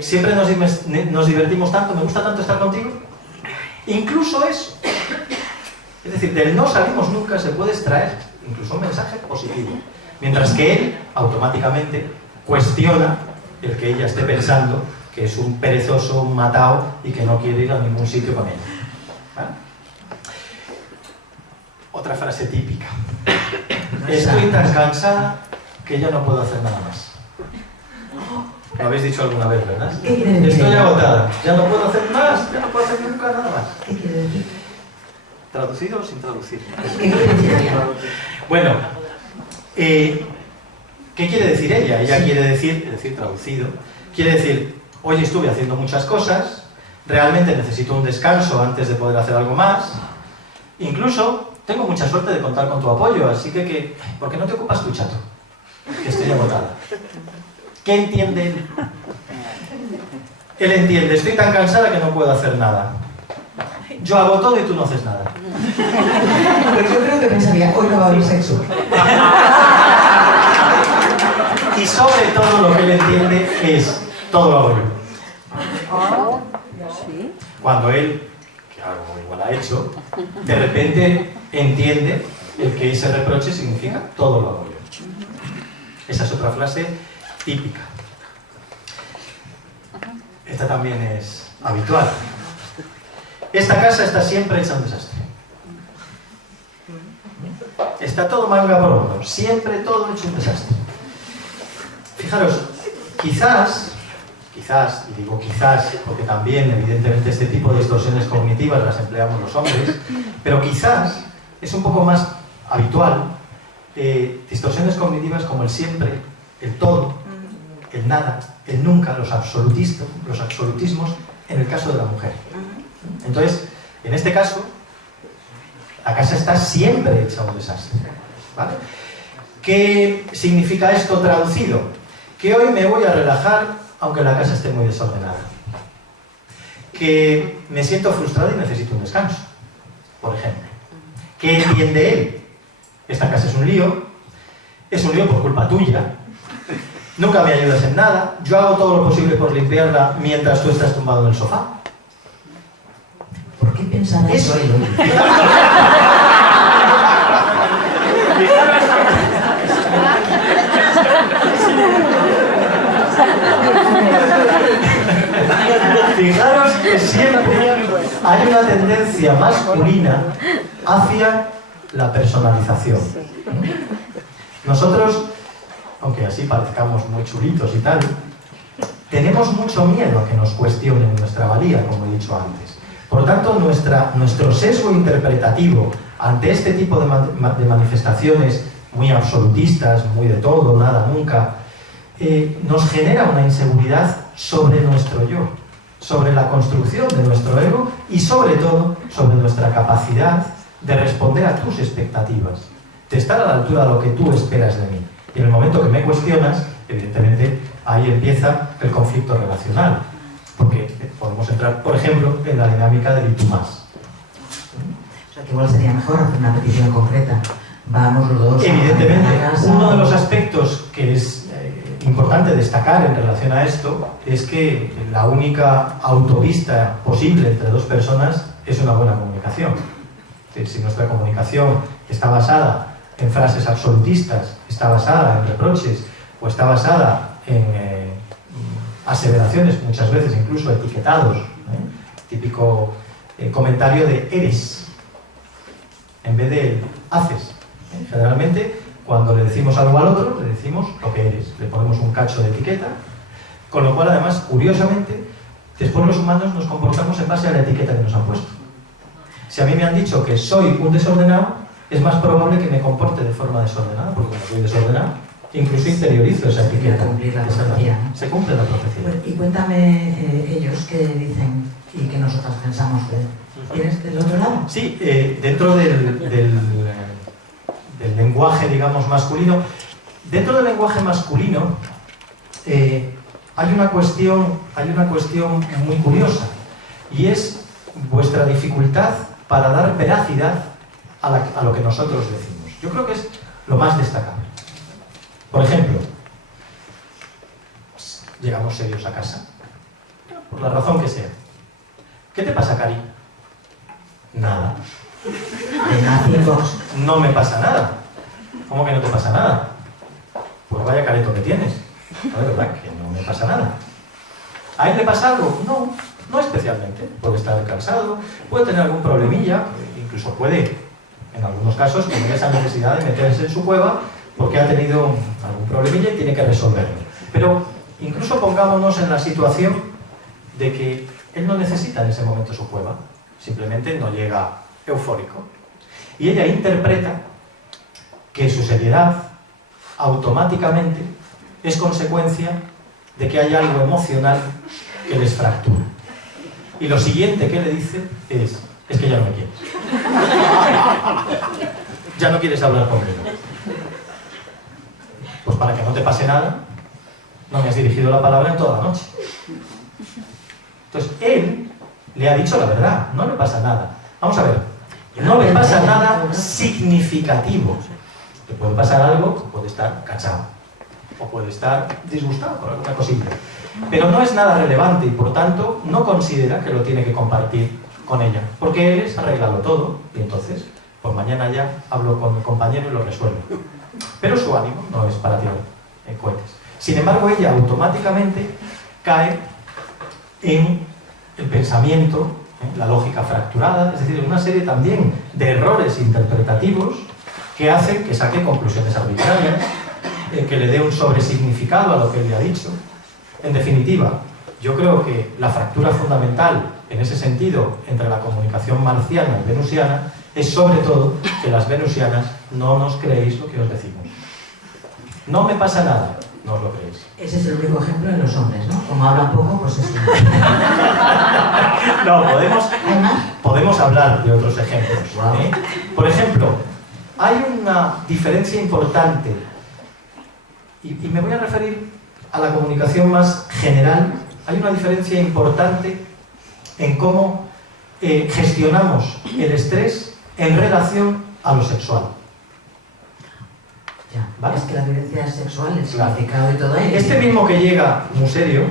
Siempre nos divertimos tanto, me gusta tanto estar contigo. Incluso eso. Es decir, del no salimos nunca se puede extraer incluso un mensaje positivo. Mientras que él, automáticamente, cuestiona el que ella esté pensando que es un perezoso, un matao y que no quiere ir a ningún sitio con ella. ¿Vale? Otra frase típica. Estoy tan cansada que ya no puedo hacer nada más. Lo habéis dicho alguna vez, ¿verdad? Estoy agotada, ya no puedo hacer más, ya no puedo hacer nunca nada más. ¿Qué quiere decir? ¿Traducido o sin traducir? ¿Qué quiere decir? Bueno, ¿qué quiere decir ella? Ella quiere decir, es decir, traducido, quiere decir, hoy estuve haciendo muchas cosas, realmente necesito un descanso antes de poder hacer algo más, incluso tengo mucha suerte de contar con tu apoyo, así que ¿por qué no te ocupas tú, chato? Que estoy agotada. ¿Qué entiende él? Él entiende, estoy tan cansada que no puedo hacer nada. Yo hago todo y tú no haces nada. Pero yo creo que pensaría, hoy no va a haber sexo. Y sobre todo lo que él entiende es, todo lo hago yo. Cuando él, que algo igual ha hecho, de repente entiende el que ese reproche significa, todo lo hago yo. Esa es otra frase típica. Esta también es habitual. Esta casa está siempre hecha un desastre. Está todo manga por hombro, siempre todo hecho un desastre. Fijaros, quizás, y digo quizás porque también evidentemente este tipo de distorsiones cognitivas las empleamos los hombres, pero quizás es un poco más habitual distorsiones cognitivas como el siempre, el todo, el nada, el nunca, los absolutismos en el caso de la mujer. Entonces, en este caso, la casa está siempre hecha un desastre, ¿vale? ¿Qué significa esto traducido? Que hoy me voy a relajar aunque la casa esté muy desordenada. Que me siento frustrado y necesito un descanso, por ejemplo. ¿Qué entiende él? Esta casa es un lío por culpa tuya. Nunca me ayudas en nada, yo hago todo lo posible por limpiarla mientras tú estás tumbado en el sofá. ¿Por qué pensará eso él? Fijaros que siempre hay una tendencia masculina hacia la personalización. Nosotros, aunque así parezcamos muy chulitos y tal, tenemos mucho miedo a que nos cuestionen nuestra valía, como he dicho antes. Por tanto, nuestro sesgo interpretativo ante este tipo de manifestaciones muy absolutistas, muy de todo, nada, nunca, nos genera una inseguridad sobre nuestro yo. sobre la construcción de nuestro ego y sobre todo sobre nuestra capacidad de responder a tus expectativas, de estar a la altura de lo que tú esperas de mí. Y en el momento que me cuestionas, evidentemente ahí empieza el conflicto relacional, porque podemos entrar, por ejemplo, en la dinámica del y tú más. O sea, que igual sería mejor hacer una petición concreta. Vamos los dos. Evidentemente, a casa. uno de los aspectos que es importante destacar en relación a esto es que la única autovista posible entre dos personas es una buena comunicación. Es decir, si nuestra comunicación está basada en frases absolutistas, está basada en reproches o está basada en aseveraciones, muchas veces incluso etiquetados, típico comentario de eres en vez de haces. Generalmente, cuando le decimos algo al otro, le decimos lo que eres, le ponemos un cacho de etiqueta, con lo cual, además, curiosamente, después los humanos nos comportamos en base a la etiqueta que nos han puesto. Si a mí me han dicho que soy un desordenado, es más probable que me comporte de forma desordenada, porque como soy desordenado, incluso interiorizo esa etiqueta. Cumplir la profecía. Se cumple la profecía. Bueno, y cuéntame ellos qué dicen y qué nosotras pensamos de... ¿Tienes del otro lado? Sí, dentro del lenguaje, digamos, masculino. Dentro del lenguaje masculino hay una cuestión muy curiosa, y es vuestra dificultad para dar veracidad a lo que nosotros decimos. Yo creo que es lo más destacable. Por ejemplo, llegamos serios a casa, por la razón que sea. ¿Qué te pasa, Cari? Nada. No me pasa nada. ¿Cómo que no te pasa nada? Pues vaya careto que tienes. No, de verdad que no me pasa nada. ¿A él le pasa algo? No, no especialmente. Puede estar cansado, puede tener algún problemilla, incluso puede, en algunos casos, tener esa necesidad de meterse en su cueva porque ha tenido algún problemilla y tiene que resolverlo. Pero incluso pongámonos en la situación de que él no necesita en ese momento su cueva, simplemente no llega eufórico. Y ella interpreta que su seriedad automáticamente es consecuencia de que hay algo emocional que les fractura. Y lo siguiente que le dice es que ya no me quieres. Ya no quieres hablar conmigo. Pues para que no te pase nada, no me has dirigido la palabra en toda la noche. Entonces, él le ha dicho la verdad, no le pasa nada. Vamos a ver, no le pasa nada significativo. Te puede pasar algo, puede estar cachado, o puede estar disgustado por alguna cosilla. Pero no es nada relevante y, por tanto, no considera que lo tiene que compartir con ella. Porque él es arreglarlo todo, y entonces, pues mañana ya hablo con mi compañero y lo resuelvo. Pero su ánimo no es para tirar cohetes. Sin embargo, ella automáticamente cae en el pensamiento, la lógica fracturada, es decir, una serie también de errores interpretativos que hacen que saque conclusiones arbitrarias, que le dé un sobresignificado a lo que él le ha dicho. En definitiva, yo creo que la fractura fundamental en ese sentido entre la comunicación marciana y venusiana es sobre todo que las venusianas no nos creéis lo que os decimos. No me pasa nada, no os lo creéis. Ese es el único ejemplo de los hombres, ¿no? Como hablan poco, pues es... No, podemos hablar de otros ejemplos. Por ejemplo, hay una diferencia importante, y me voy a referir a la comunicación más general. Hay una diferencia importante en cómo gestionamos el estrés en relación a lo sexual. Ya, ¿vale? Es que la violencia sexual, el significado y todo ello. Este mismo que llega muy serio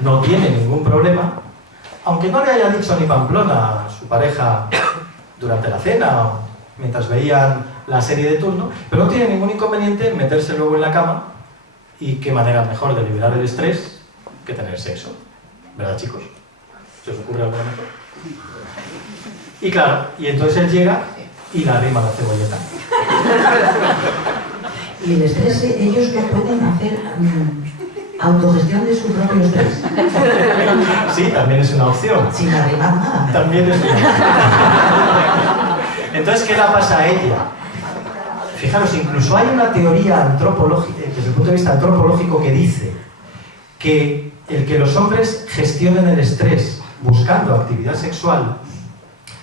no tiene ningún problema, aunque no le haya dicho ni Pamplona a su pareja durante la cena o mientras veían la serie de turno, pero no tiene ningún inconveniente en meterse luego en la cama. Y qué manera mejor de liberar el estrés que tener sexo, ¿verdad, chicos? ¿Se os ocurre alguna mejor? Y claro, y entonces él llega y la arrima la cebolleta. Y el estrés, ellos no pueden hacer autogestión de su propio estrés. Sí, también es una opción. Sin arrimar nada. También es una opción. Entonces, ¿qué le pasa a ella? Fijaros, incluso hay una teoría antropológica, desde el punto de vista antropológico, que dice que el que los hombres gestionen el estrés buscando actividad sexual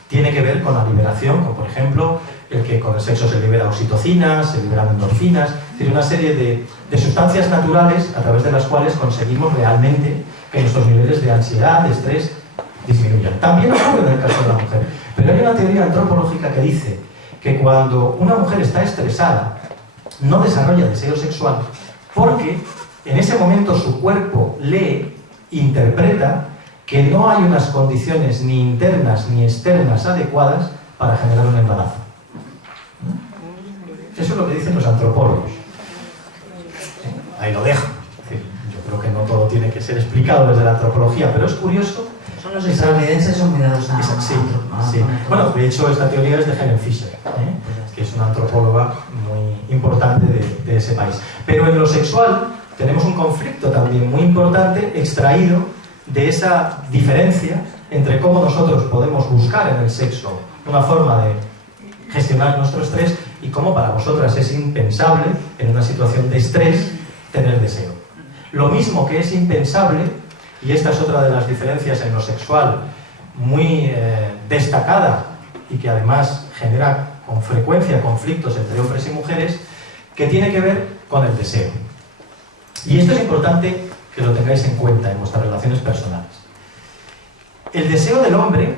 tiene que ver con la liberación, como por ejemplo el que con el sexo se libera oxitocina, se liberan endorfinas, es decir, una serie de sustancias naturales a través de las cuales conseguimos realmente que nuestros niveles de ansiedad, de estrés, disminuyan. También ocurre en el caso de la mujer, pero hay una teoría antropológica que dice que cuando una mujer está estresada no desarrolla deseo sexual porque en ese momento su cuerpo lee, interpreta que no hay unas condiciones ni internas ni externas adecuadas para generar un embarazo. Eso es lo que dicen los antropólogos. Ahí lo dejo. Es decir, yo creo que no todo tiene que ser explicado desde la antropología, pero es curioso. Son los estadounidenses, son muy dados a... Sí. Bueno, de hecho esta teoría es de Helen Fisher, que es una antropóloga muy importante de ese país. Pero en lo sexual tenemos un conflicto también muy importante extraído de esa diferencia entre cómo nosotros podemos buscar en el sexo una forma de gestionar nuestro estrés y cómo para vosotras es impensable en una situación de estrés tener deseo. Lo mismo que es impensable, y esta es otra de las diferencias en lo sexual muy destacada y que además genera con frecuencia conflictos entre hombres y mujeres, que tiene que ver con el deseo. Y esto es importante que lo tengáis en cuenta en vuestras relaciones personales. El deseo del hombre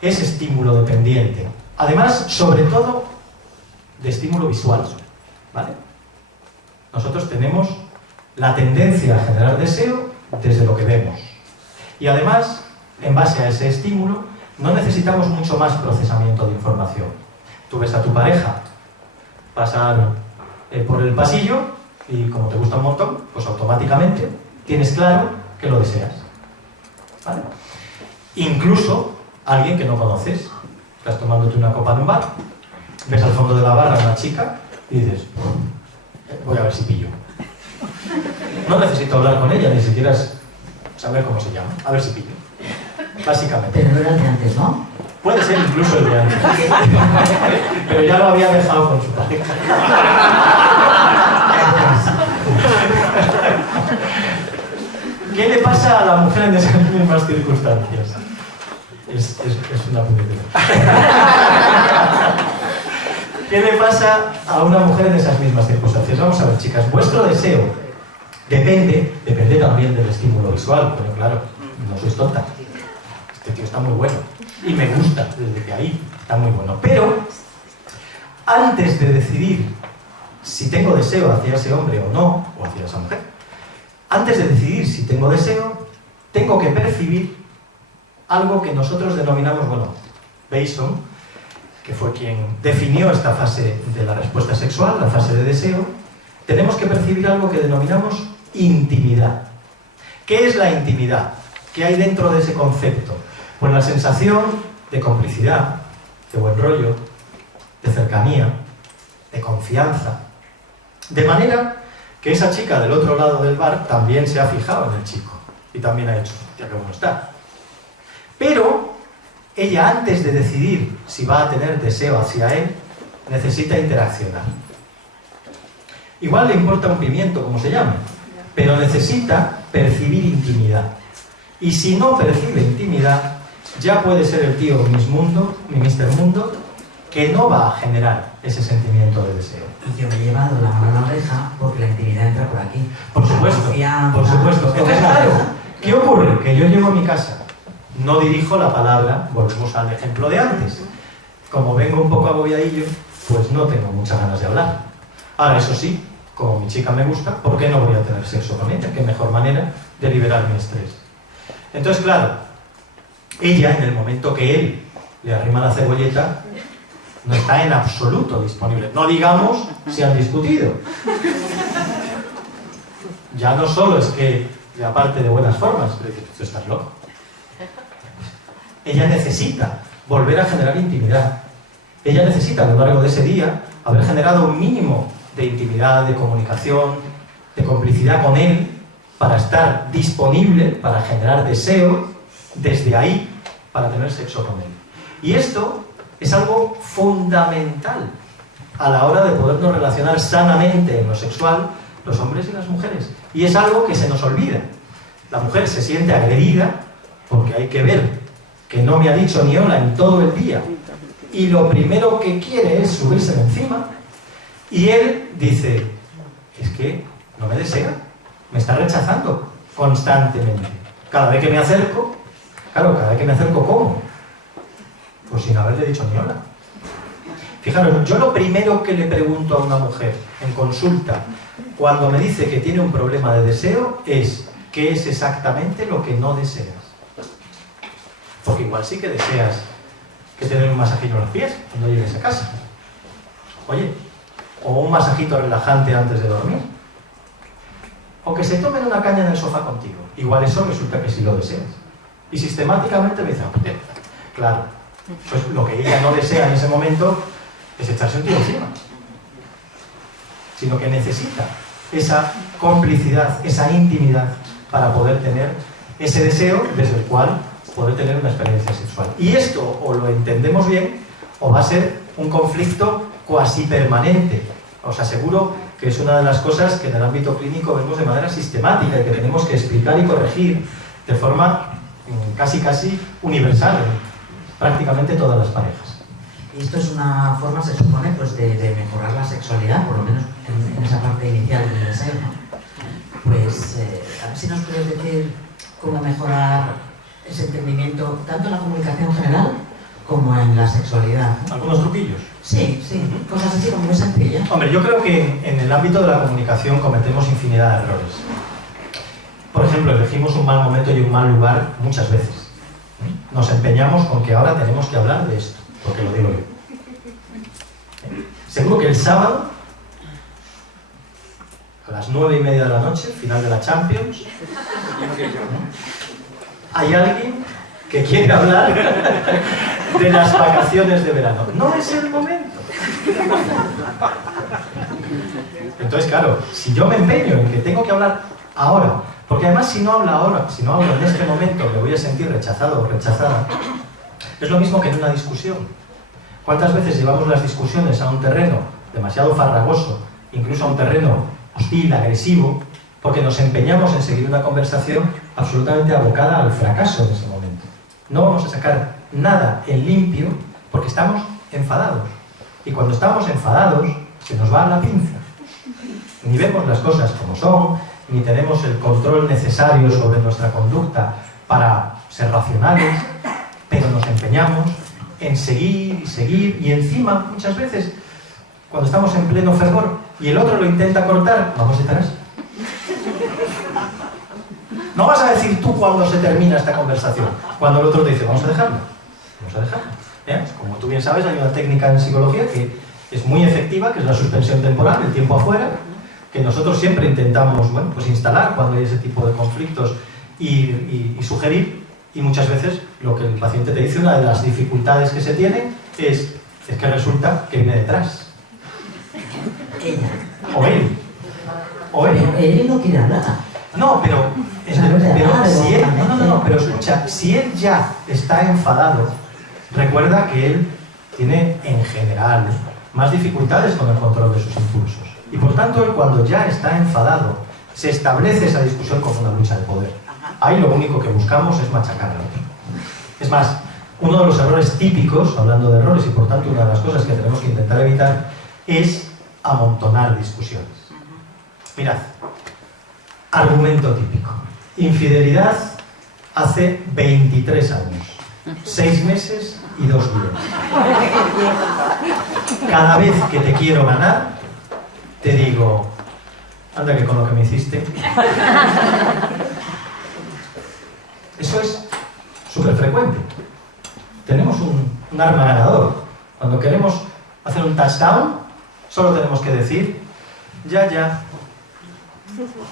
es estímulo dependiente. Además, sobre todo, de estímulo visual, ¿vale? Nosotros tenemos la tendencia a generar deseo desde lo que vemos. Y además, en base a ese estímulo, no necesitamos mucho más procesamiento de información. Tú ves a tu pareja pasar por el pasillo y como te gusta un montón, pues automáticamente tienes claro que lo deseas, ¿vale? Incluso alguien que no conoces. Estás tomándote una copa en un bar, ves al fondo de la barra a una chica y dices, voy a ver si pillo. No necesito hablar con ella, ni siquiera saber cómo se llama, a ver si pillo. Básicamente. Pero no era el de antes, ¿no? Puede ser incluso el de antes. Pero ya lo había dejado con su pareja. ¿Qué le pasa a la mujer en esas mismas circunstancias? Es una puñetera. ¿Qué le pasa a una mujer en esas mismas circunstancias? Vamos a ver, chicas, vuestro deseo depende también del estímulo visual, pero claro, no sois tontas. Este tío está muy bueno y me gusta, desde que ahí está muy bueno. Pero antes de decidir si tengo deseo hacia ese hombre o no, o hacia esa mujer, antes de decidir si tengo deseo, tengo que percibir algo que nosotros denominamos, bueno, Bason, que fue quien definió esta fase de la respuesta sexual, la fase de deseo, tenemos que percibir algo que denominamos intimidad. ¿Qué es la intimidad? ¿Qué hay dentro de ese concepto? Pues la sensación de complicidad, de buen rollo, de cercanía, de confianza. De manera que esa chica del otro lado del bar también se ha fijado en el chico y también ha hecho, ya que bueno está. Pero ella, antes de decidir si va a tener deseo hacia él, necesita interaccionar. Igual le importa un pimiento, como se llame, pero necesita percibir intimidad. Y si no percibe intimidad, ya puede ser el tío Miss Mundo, mi Mr. Mundo, que no va a generar ese sentimiento de deseo. Y yo me he llevado la mano a la oreja porque la intimidad entra por aquí. Por supuesto, por supuesto. Entonces, claro, ¿qué ocurre? Que yo llego a mi casa, no dirijo la palabra, volvemos al ejemplo de antes. Como vengo un poco agobiadillo, pues no tengo muchas ganas de hablar. Ahora, eso sí, como mi chica me gusta, ¿por qué no voy a tener sexo con ella? ¿Qué mejor manera de liberar mi estrés? Entonces, claro, ella, en el momento que él le arrima la cebolleta, no está en absoluto disponible. No digamos si han discutido. Ya no solo es que, aparte de buenas formas, le dice, tú estás loco. Ella necesita volver a generar intimidad. Ella necesita, a lo largo de ese día, haber generado un mínimo de intimidad, de comunicación, de complicidad con él, para estar disponible, para generar deseo, desde ahí, para tener sexo con él. Y esto es algo fundamental a la hora de podernos relacionar sanamente en lo sexual, los hombres y las mujeres. Y es algo que se nos olvida. La mujer se siente agredida porque hay que ver que no me ha dicho ni hola en todo el día y lo primero que quiere es subirse encima, y él dice, es que no me desea, me está rechazando constantemente. Cada vez que me acerco, ¿cómo? Pues sin haberle dicho ni hola. Fijaros, yo lo primero que le pregunto a una mujer en consulta cuando me dice que tiene un problema de deseo es ¿qué es exactamente lo que no deseas? Porque igual sí que deseas que te den un masajito en los pies cuando llegues a casa. Oye, o un masajito relajante antes de dormir. O que se tomen una caña en el sofá contigo. Igual eso resulta que sí lo deseas. Y sistemáticamente me dicen, claro, pues lo que ella no desea en ese momento es echarse un tiro encima. Sino que necesita esa complicidad, esa intimidad para poder tener ese deseo desde el cual poder tener una experiencia sexual. Y esto o lo entendemos bien o va a ser un conflicto cuasi permanente. Os aseguro que es una de las cosas que en el ámbito clínico vemos de manera sistemática y que tenemos que explicar y corregir de forma casi universal en prácticamente todas las parejas. Y esto es una forma, se supone, pues de mejorar la sexualidad, por lo menos en esa parte inicial del deseo, ¿no? Pues a ver si nos puedes decir cómo mejorar ese entendimiento, tanto en la comunicación general como en la sexualidad, ¿no? ¿Algunos truquillos? Sí, cosas así como muy sencillas. Hombre, yo creo que en el ámbito de la comunicación cometemos infinidad de errores. Por ejemplo, elegimos un mal momento y un mal lugar muchas veces. Nos empeñamos con que ahora tenemos que hablar de esto, porque lo digo yo. Seguro que el sábado, a las 9:30 de la noche, final de la Champions, hay alguien que quiere hablar de las vacaciones de verano. No es el momento. Entonces, claro, si yo me empeño en que tengo que hablar ahora, porque además si no hablo ahora, si no hablo en este momento, me voy a sentir rechazado o rechazada, es lo mismo que en una discusión. ¿Cuántas veces llevamos las discusiones a un terreno demasiado farragoso, incluso a un terreno hostil, agresivo, porque nos empeñamos en seguir una conversación absolutamente abocada al fracaso en ese momento? No vamos a sacar nada en limpio porque estamos enfadados. Y cuando estamos enfadados, se nos va la pinza. Ni vemos las cosas como son, ni tenemos el control necesario sobre nuestra conducta para ser racionales, pero nos empeñamos en seguir y seguir, y encima, muchas veces, cuando estamos en pleno fervor y el otro lo intenta cortar, vamos detrás. No vas a decir tú cuando se termina esta conversación, cuando el otro te dice, vamos a dejarlo. Vamos a dejarlo. Como tú bien sabes, hay una técnica en psicología que es muy efectiva, que es la suspensión temporal, el tiempo afuera, que nosotros siempre intentamos instalar cuando hay ese tipo de conflictos y sugerir, y muchas veces lo que el paciente te dice, una de las dificultades que se tiene es que resulta que viene detrás. Ella. O él. O él. Pero él no quiere hablar. No, pero escucha, si él ya está enfadado, recuerda que él tiene en general más dificultades con el control de sus impulsos. Y por tanto, él cuando ya está enfadado, se establece esa discusión como una lucha de poder. Ahí lo único que buscamos es machacar al otro. Es más, uno de los errores típicos, hablando de errores y por tanto una de las cosas que tenemos que intentar evitar, es amontonar discusiones. Mirad, argumento típico. Infidelidad hace 23 años, 6 meses y 2 días. Cada vez que te quiero ganar, te digo, anda que con lo que me hiciste. Eso es súper frecuente. Tenemos un arma ganador. Cuando queremos hacer un touchdown, solo tenemos que decir, ya.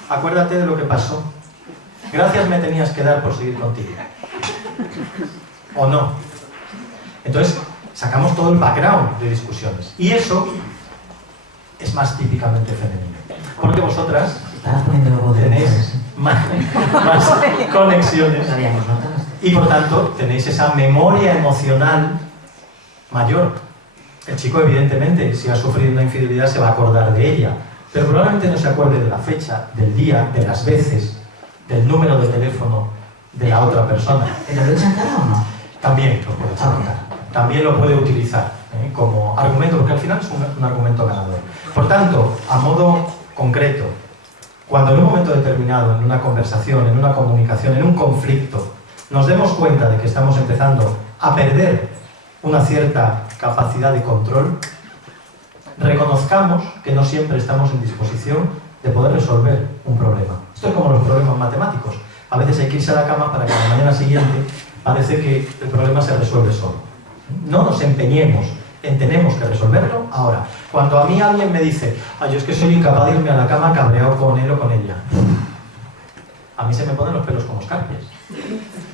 Acuérdate de lo que pasó. Gracias me tenías que dar por seguir contigo. ¿O no? Entonces, sacamos todo el background de discusiones. Y eso es más típicamente femenino. Porque vosotras tenéis más conexiones. Y por tanto, tenéis esa memoria emocional mayor. El chico, evidentemente, si ha sufrido una infidelidad, se va a acordar de ella. Pero probablemente no se acuerde de la fecha, del día, de las veces. del número de teléfono de la otra persona. ¿Pero lo echan cara o no? También lo puede echar, también lo puede utilizar como argumento, porque al final es un argumento ganador. Por tanto, a modo concreto, cuando en un momento determinado, en una conversación, en una comunicación, en un conflicto, nos demos cuenta de que estamos empezando a perder una cierta capacidad de control, reconozcamos que no siempre estamos en disposición de poder resolver un problema. Esto es como los problemas matemáticos. A veces hay que irse a la cama para que a la mañana siguiente parece que el problema se resuelve solo. No nos empeñemos en tenemos que resolverlo ahora. Cuando a mí alguien me dice, yo es que soy incapaz de irme a la cama cabreado con él o con ella, a mí se me ponen los pelos como escarpias.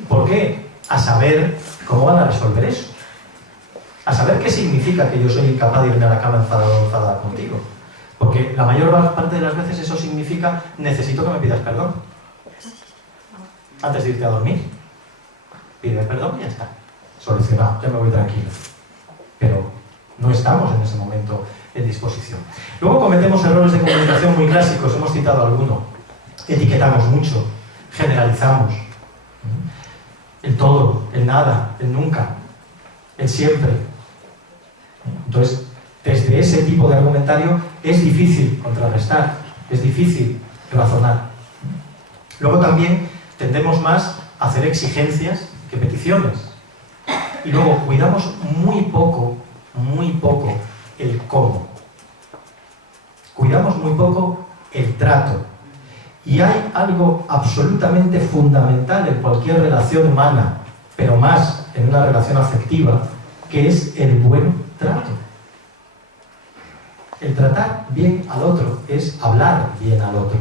¿Por qué? A saber cómo van a resolver eso. A saber qué significa que yo soy incapaz de irme a la cama enfadado o enfadada contigo. Porque la mayor parte de las veces eso significa necesito que me pidas perdón. Antes de irte a dormir. Pide perdón y ya está. Solucionado, ya me voy tranquilo. Pero no estamos en ese momento en disposición. Luego cometemos errores de comunicación muy clásicos, hemos citado alguno. Etiquetamos mucho, generalizamos. El todo, el nada, el nunca, el siempre. Entonces, desde ese tipo de argumentario es difícil contrarrestar, es difícil razonar. Luego también tendemos más a hacer exigencias que peticiones. Y luego cuidamos muy poco el cómo. Cuidamos muy poco el trato. Y hay algo absolutamente fundamental en cualquier relación humana, pero más en una relación afectiva, que es el buen trato. El tratar bien al otro es hablar bien al otro.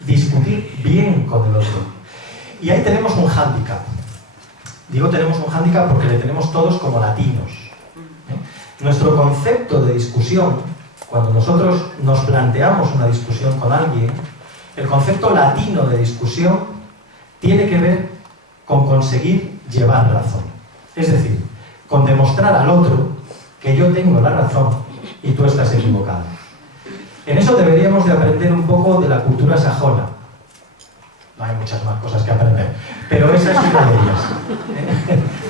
Discutir bien con el otro. Y ahí tenemos un hándicap. Digo tenemos un hándicap porque le tenemos todos como latinos. Nuestro concepto de discusión, cuando nosotros nos planteamos una discusión con alguien, el concepto latino de discusión tiene que ver con conseguir llevar razón. Es decir, con demostrar al otro que yo tengo la razón y tú estás equivocado. En eso deberíamos de aprender un poco de la cultura sajona. No hay muchas más cosas que aprender, pero esa es una de ellas.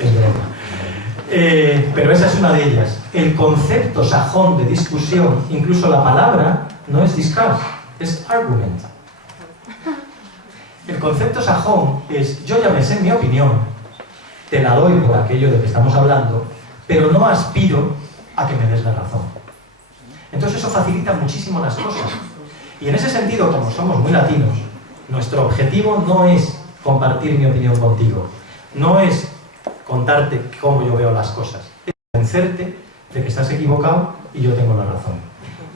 Es broma. Pero esa es una de ellas. El concepto sajón de discusión, incluso la palabra, no es discuss, es argument. El concepto sajón es, yo ya me sé mi opinión, te la doy por aquello de que estamos hablando, pero no aspiro a que me des la razón. Entonces eso facilita muchísimo las cosas. Y en ese sentido, como somos muy latinos, nuestro objetivo no es compartir mi opinión contigo, no es contarte cómo yo veo las cosas, es convencerte de que estás equivocado y yo tengo la razón.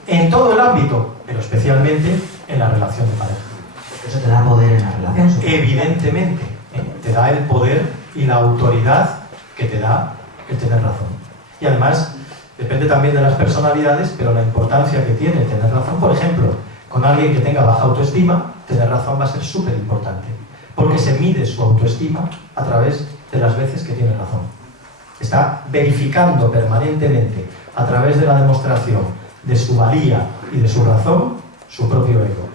En todo el ámbito, pero especialmente en la relación de pareja. Eso te da poder en la relación. Evidentemente, te da el poder y la autoridad que te da el tener razón. Y además, depende también de las personalidades, pero la importancia que tiene tener razón, por ejemplo, con alguien que tenga baja autoestima, tener razón va a ser súper importante, porque se mide su autoestima a través de las veces que tiene razón. Está verificando permanentemente, a través de la demostración de su valía y de su razón, su propio ego,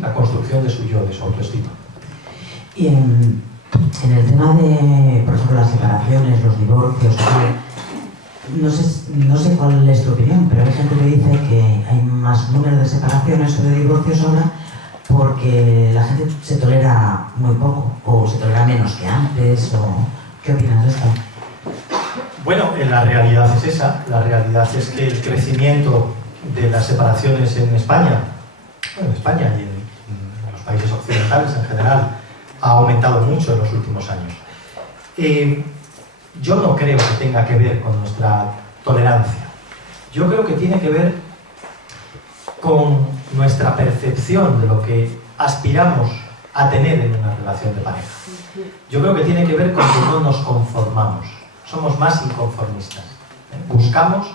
la construcción de su yo, de su autoestima. Y en el tema de, por ejemplo, las separaciones, los divorcios, no sé cuál es tu opinión, pero hay gente que dice que hay más número de separaciones o de divorcios ahora porque la gente se tolera muy poco, o se tolera menos que antes, o... ¿Qué opinas de esto? Bueno, la realidad es esa. La realidad es que el crecimiento de las separaciones en España, bueno, en España y en los países occidentales en general, ha aumentado mucho en los últimos años. Yo no creo que tenga que ver con nuestra tolerancia. Yo creo que tiene que ver con nuestra percepción de lo que aspiramos a tener en una relación de pareja. Yo creo que tiene que ver con que no nos conformamos. Somos más inconformistas. Buscamos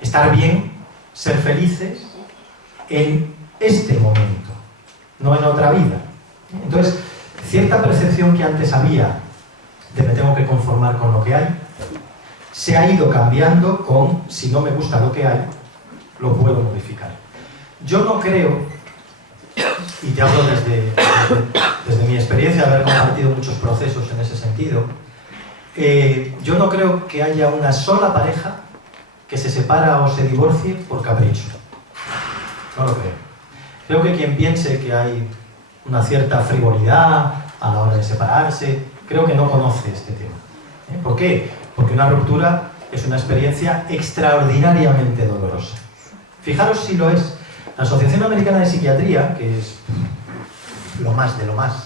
estar bien, ser felices en este momento, no en otra vida. Entonces, cierta percepción que antes había de me tengo que conformar con lo que hay, se ha ido cambiando con si no me gusta lo que hay, lo puedo modificar. Yo no creo y te hablo desde mi experiencia de haber compartido muchos procesos en ese sentido, yo no creo que haya una sola pareja que se separa o se divorcie por capricho. No lo creo. Creo que quien piense que hay una cierta frivolidad a la hora de separarse, creo que no conoce este tema. ¿Por qué? Porque una ruptura es una experiencia extraordinariamente dolorosa. Fijaros si lo es. La Asociación Americana de Psiquiatría, que es lo más de lo más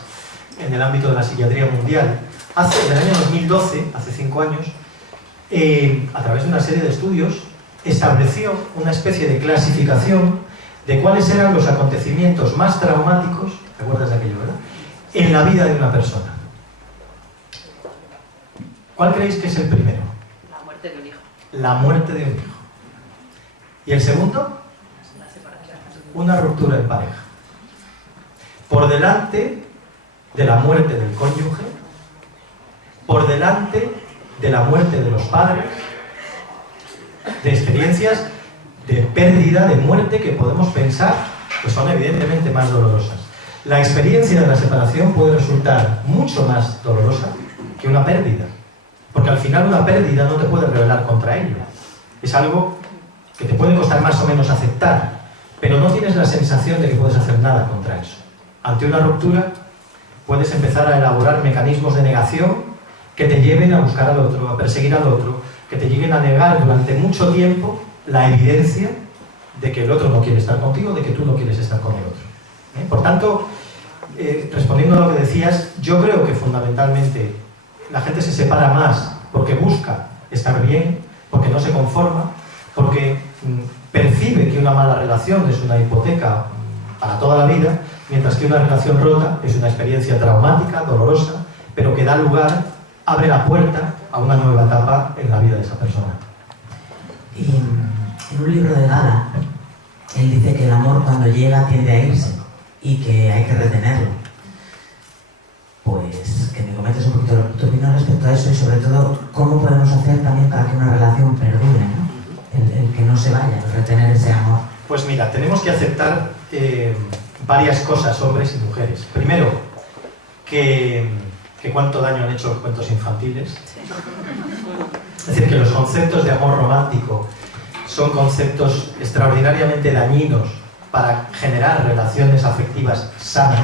en el ámbito de la psiquiatría mundial, en el año 2012, hace 5 años, a través de una serie de estudios, estableció una especie de clasificación de cuáles eran los acontecimientos más traumáticos, ¿te acuerdas de aquello, verdad?, en la vida de una persona. ¿Cuál creéis que es el primero? La muerte de un hijo. La muerte de un hijo. ¿Y el segundo? La separación. Una ruptura en pareja. Por delante de la muerte del cónyuge, por delante de la muerte de los padres, de experiencias de pérdida, de muerte que podemos pensar que son evidentemente más dolorosas. La experiencia de la separación puede resultar mucho más dolorosa que una pérdida, porque al final una pérdida no te puedes rebelar contra ello. Es algo que te puede costar más o menos aceptar, pero no tienes la sensación de que puedes hacer nada contra eso. Ante una ruptura puedes empezar a elaborar mecanismos de negación que te lleven a buscar al otro, a perseguir al otro, que te lleguen a negar durante mucho tiempo la evidencia de que el otro no quiere estar contigo, de que tú no quieres estar con el otro. Por tanto, respondiendo a lo que decías, yo creo que fundamentalmente la gente se separa más porque busca estar bien, porque no se conforma, porque percibe que una mala relación es una hipoteca para toda la vida, mientras que una relación rota es una experiencia traumática, dolorosa, pero que da lugar, abre la puerta a una nueva etapa en la vida de esa persona. Y en un libro de Gala, él dice que el amor cuando llega tiende a irse y que hay que retenerlo. Pues que me comentes un poquito tu opinión respecto a eso y sobre todo cómo podemos hacer también para que una relación perdure, ¿no? El que no se vaya, el retener ese amor. Pues mira, tenemos que aceptar varias cosas, hombres y mujeres. Primero, que cuánto daño han hecho los cuentos infantiles. Es decir, que los conceptos de amor romántico son conceptos extraordinariamente dañinos para generar relaciones afectivas sanas,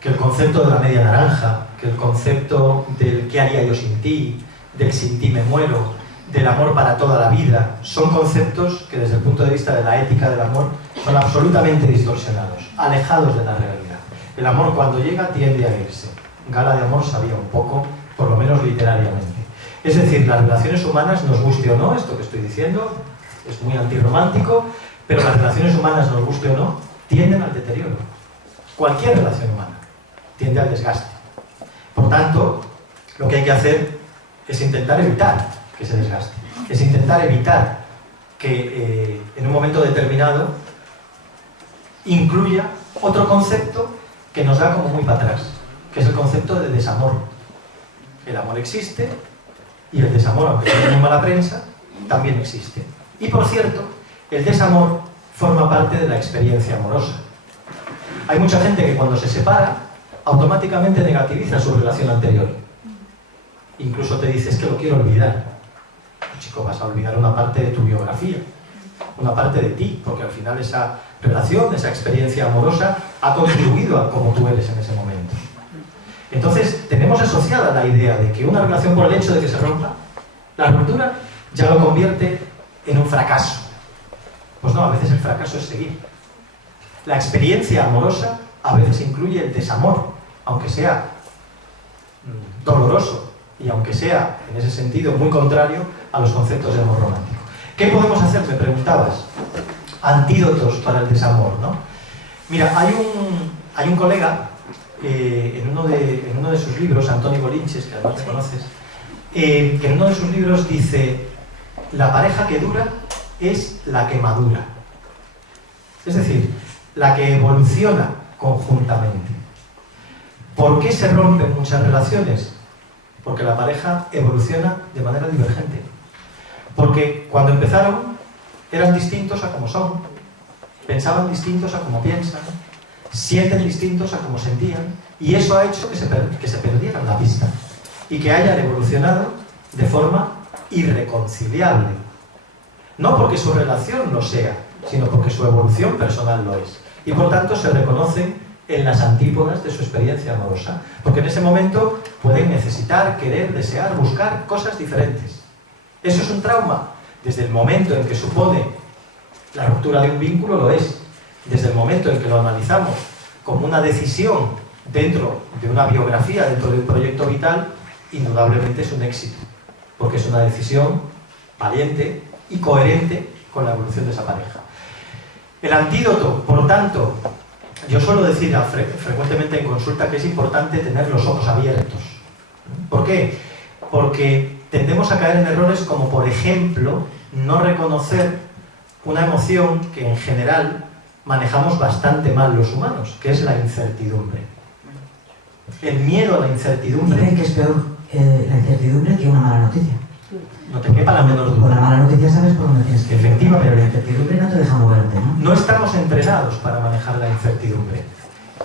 que el concepto de la media naranja, que el concepto del ¿qué haría yo sin ti?, del sin ti me muero, del amor para toda la vida, son conceptos que desde el punto de vista de la ética del amor son absolutamente distorsionados, alejados de la realidad. El amor cuando llega tiende a irse. Gala de Amor sabía un poco, por lo menos literariamente. Es decir, las relaciones humanas, nos guste o no, esto que estoy diciendo es muy antirromántico, pero las relaciones humanas, nos guste o no, tienden al deterioro. Cualquier relación humana tiende al desgaste. Por tanto, lo que hay que hacer es intentar evitar que se desgaste. Es intentar evitar que en un momento determinado incluya otro concepto que nos da como muy para atrás, que es el concepto de desamor. El amor existe y el desamor, aunque tiene muy mala prensa, también existe. Y por cierto, el desamor forma parte de la experiencia amorosa. Hay mucha gente que cuando se separa automáticamente negativiza su relación anterior. Incluso te dices que lo quiero olvidar. Chico, vas a olvidar una parte de tu biografía, una parte de ti, porque al final esa relación, esa experiencia amorosa ha contribuido a cómo tú eres en ese momento. Entonces, tenemos asociada la idea de que una relación, por el hecho de que se rompa, la ruptura ya lo convierte en un fracaso. Pues no, a veces el fracaso es seguir. La experiencia amorosa a veces incluye el desamor, aunque sea doloroso y aunque sea, en ese sentido, muy contrario a los conceptos de amor romántico. ¿Qué podemos hacer? Me preguntabas. Antídotos para el desamor, ¿no? Mira, hay un colega en uno de sus libros, Antonio Bolinches, que además te conoces, que en uno de sus libros dice: la pareja que dura es la que madura. Es decir, la que evoluciona conjuntamente. ¿Por qué se rompen muchas relaciones? Porque la pareja evoluciona de manera divergente. Porque cuando empezaron eran distintos a como son, pensaban distintos a como piensan, sienten distintos a como sentían, y eso ha hecho que se perdieran la pista y que hayan evolucionado de forma irreconciliable. No porque su relación lo sea, sino porque su evolución personal lo es. Y por tanto se reconocen en las antípodas de su experiencia amorosa. Porque en ese momento pueden necesitar, querer, desear, buscar cosas diferentes. ¿Eso es un trauma? Desde el momento en que supone la ruptura de un vínculo, lo es. Desde el momento en que lo analizamos como una decisión dentro de una biografía, dentro de un proyecto vital, indudablemente es un éxito. Porque es una decisión valiente y coherente con la evolución de esa pareja. El antídoto, por tanto, yo suelo decir frecuentemente en consulta que es importante tener los ojos abiertos. ¿Por qué? Porque tendemos a caer en errores como, por ejemplo, no reconocer una emoción que en general manejamos bastante mal los humanos, que es la incertidumbre. El miedo a la incertidumbre... Dicen que es peor la incertidumbre que una mala noticia. No te quepa la menor duda. Con la mala noticia sabes por dónde tienes que ir. Efectivamente. Pero la incertidumbre no te deja moverte, ¿no? No estamos entrenados para manejar la incertidumbre.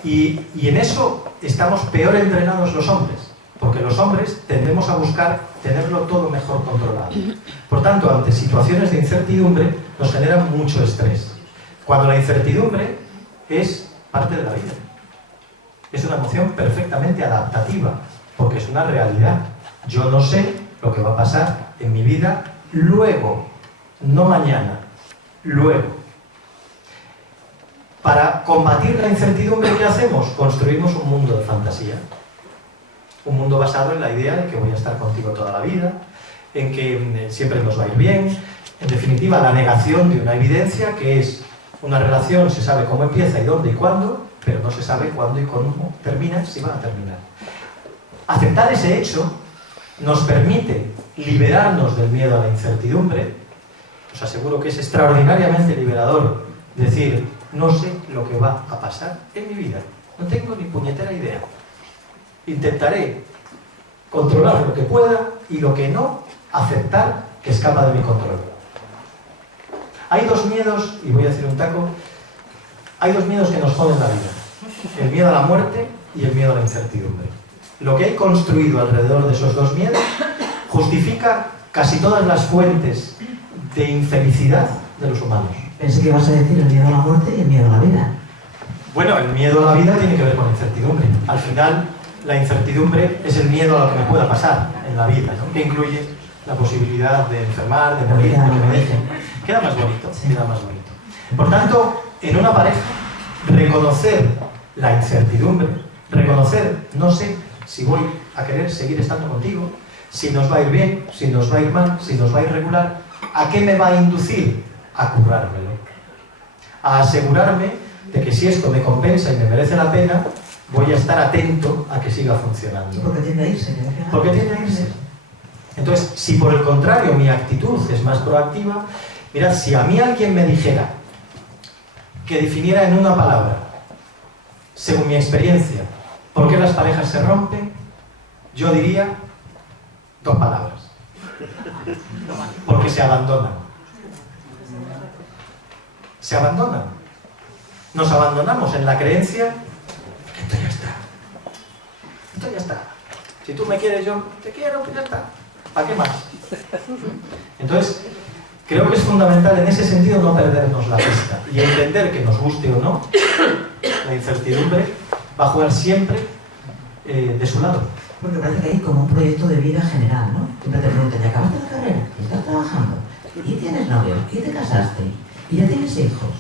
Y en eso estamos peor entrenados los hombres. Porque los hombres tendemos a buscar tenerlo todo mejor controlado. Por tanto, ante situaciones de incertidumbre nos generan mucho estrés. Cuando la incertidumbre es parte de la vida. Es una emoción perfectamente adaptativa, porque es una realidad. Yo no sé lo que va a pasar en mi vida luego, no mañana, luego. Para combatir la incertidumbre, ¿qué hacemos? Construimos un mundo de fantasía. Un mundo basado en la idea de que voy a estar contigo toda la vida, en que siempre nos va a ir bien. En definitiva, la negación de una evidencia que es una relación, se sabe cómo empieza y dónde y cuándo, pero no se sabe cuándo y cómo termina, si va a terminar. Aceptar ese hecho nos permite liberarnos del miedo a la incertidumbre. Os aseguro que es extraordinariamente liberador decir, no sé lo que va a pasar en mi vida, no tengo ni puñetera idea. Intentaré controlar lo que pueda y lo que no, aceptar que escapa de mi control. Hay dos miedos, y voy a decir un taco, hay dos miedos que nos joden la vida. El miedo a la muerte y el miedo a la incertidumbre. Lo que hay construido alrededor de esos dos miedos justifica casi todas las fuentes de infelicidad de los humanos. Pensé que ibas a decir el miedo a la muerte y el miedo a la vida. Bueno, el miedo a la vida tiene que ver con la incertidumbre. Al final, la incertidumbre es el miedo a lo que me pueda pasar en la vida, ¿no? Que incluye la posibilidad de enfermar, de morir, de que me dejen. Queda más bonito, queda más bonito. Por tanto, en una pareja, reconocer la incertidumbre, reconocer, no sé si voy a querer seguir estando contigo, si nos va a ir bien, si nos va a ir mal, si nos va a ir regular, ¿a qué me va a inducir? A currármelo. A asegurarme de que si esto me compensa y me merece la pena, voy a estar atento a que siga funcionando. Porque tiende a irse. Porque tiende a irse. Entonces, si por el contrario mi actitud es más proactiva, mirad, si a mí alguien me dijera que definiera en una palabra, según mi experiencia, por qué las parejas se rompen, yo diría dos palabras. Porque se abandonan. Se abandonan. Nos abandonamos en la creencia que esto ya está. Esto ya está. Si tú me quieres, yo te quiero, pues ya está. ¿Para qué más? Entonces, creo que es fundamental en ese sentido no perdernos la pista y entender que nos guste o no, la incertidumbre va a jugar siempre de su lado. Porque parece que hay como un proyecto de vida general, ¿no? Siempre te preguntan, ¿ya acabaste la carrera? ¿Y estás trabajando? ¿Y tienes novio? ¿Y te casaste? ¿Y ya tienes hijos?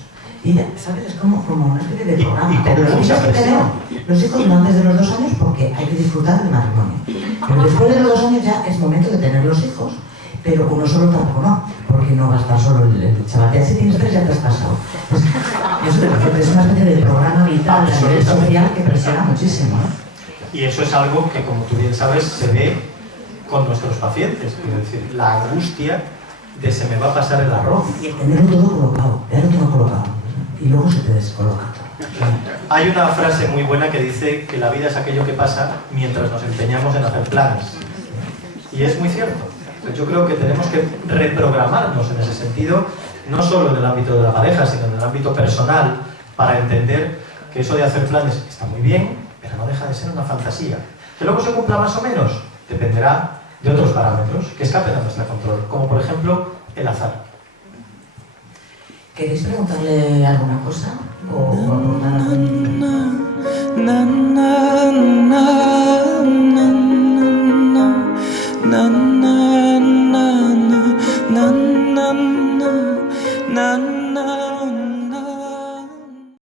Y ya, ¿sabes? Es como una especie de programa. Pero los hijos que tenemos, los hijos no antes de los 2 años porque hay que disfrutar del matrimonio. Pero después de los 2 años ya es momento de tener los hijos. Pero uno solo tampoco no, porque no va a estar solo el chaval. Ya si tienes 3 ya te has casado. Pues, eso es una especie de programa vital a nivel social que presiona muchísimo, ¿no? Y eso es algo que, como tú bien sabes, se ve con nuestros pacientes. Quiero decir, la angustia de se me va a pasar el arroz. Y el tenerlo todo colocado, tenerlo todo colocado. Y luego se te descoloca todo. Hay una frase muy buena que dice que la vida es aquello que pasa mientras nos empeñamos en hacer planes. Y es muy cierto. Entonces, yo creo que tenemos que reprogramarnos en ese sentido, no solo en el ámbito de la pareja, sino en el ámbito personal, para entender que eso de hacer planes está muy bien, pero no deja de ser una fantasía. Que luego se cumpla más o menos, dependerá de otros parámetros que escapen a nuestro control, como por ejemplo el azar. ¿Queréis preguntarle alguna cosa? ¿O aportar algo?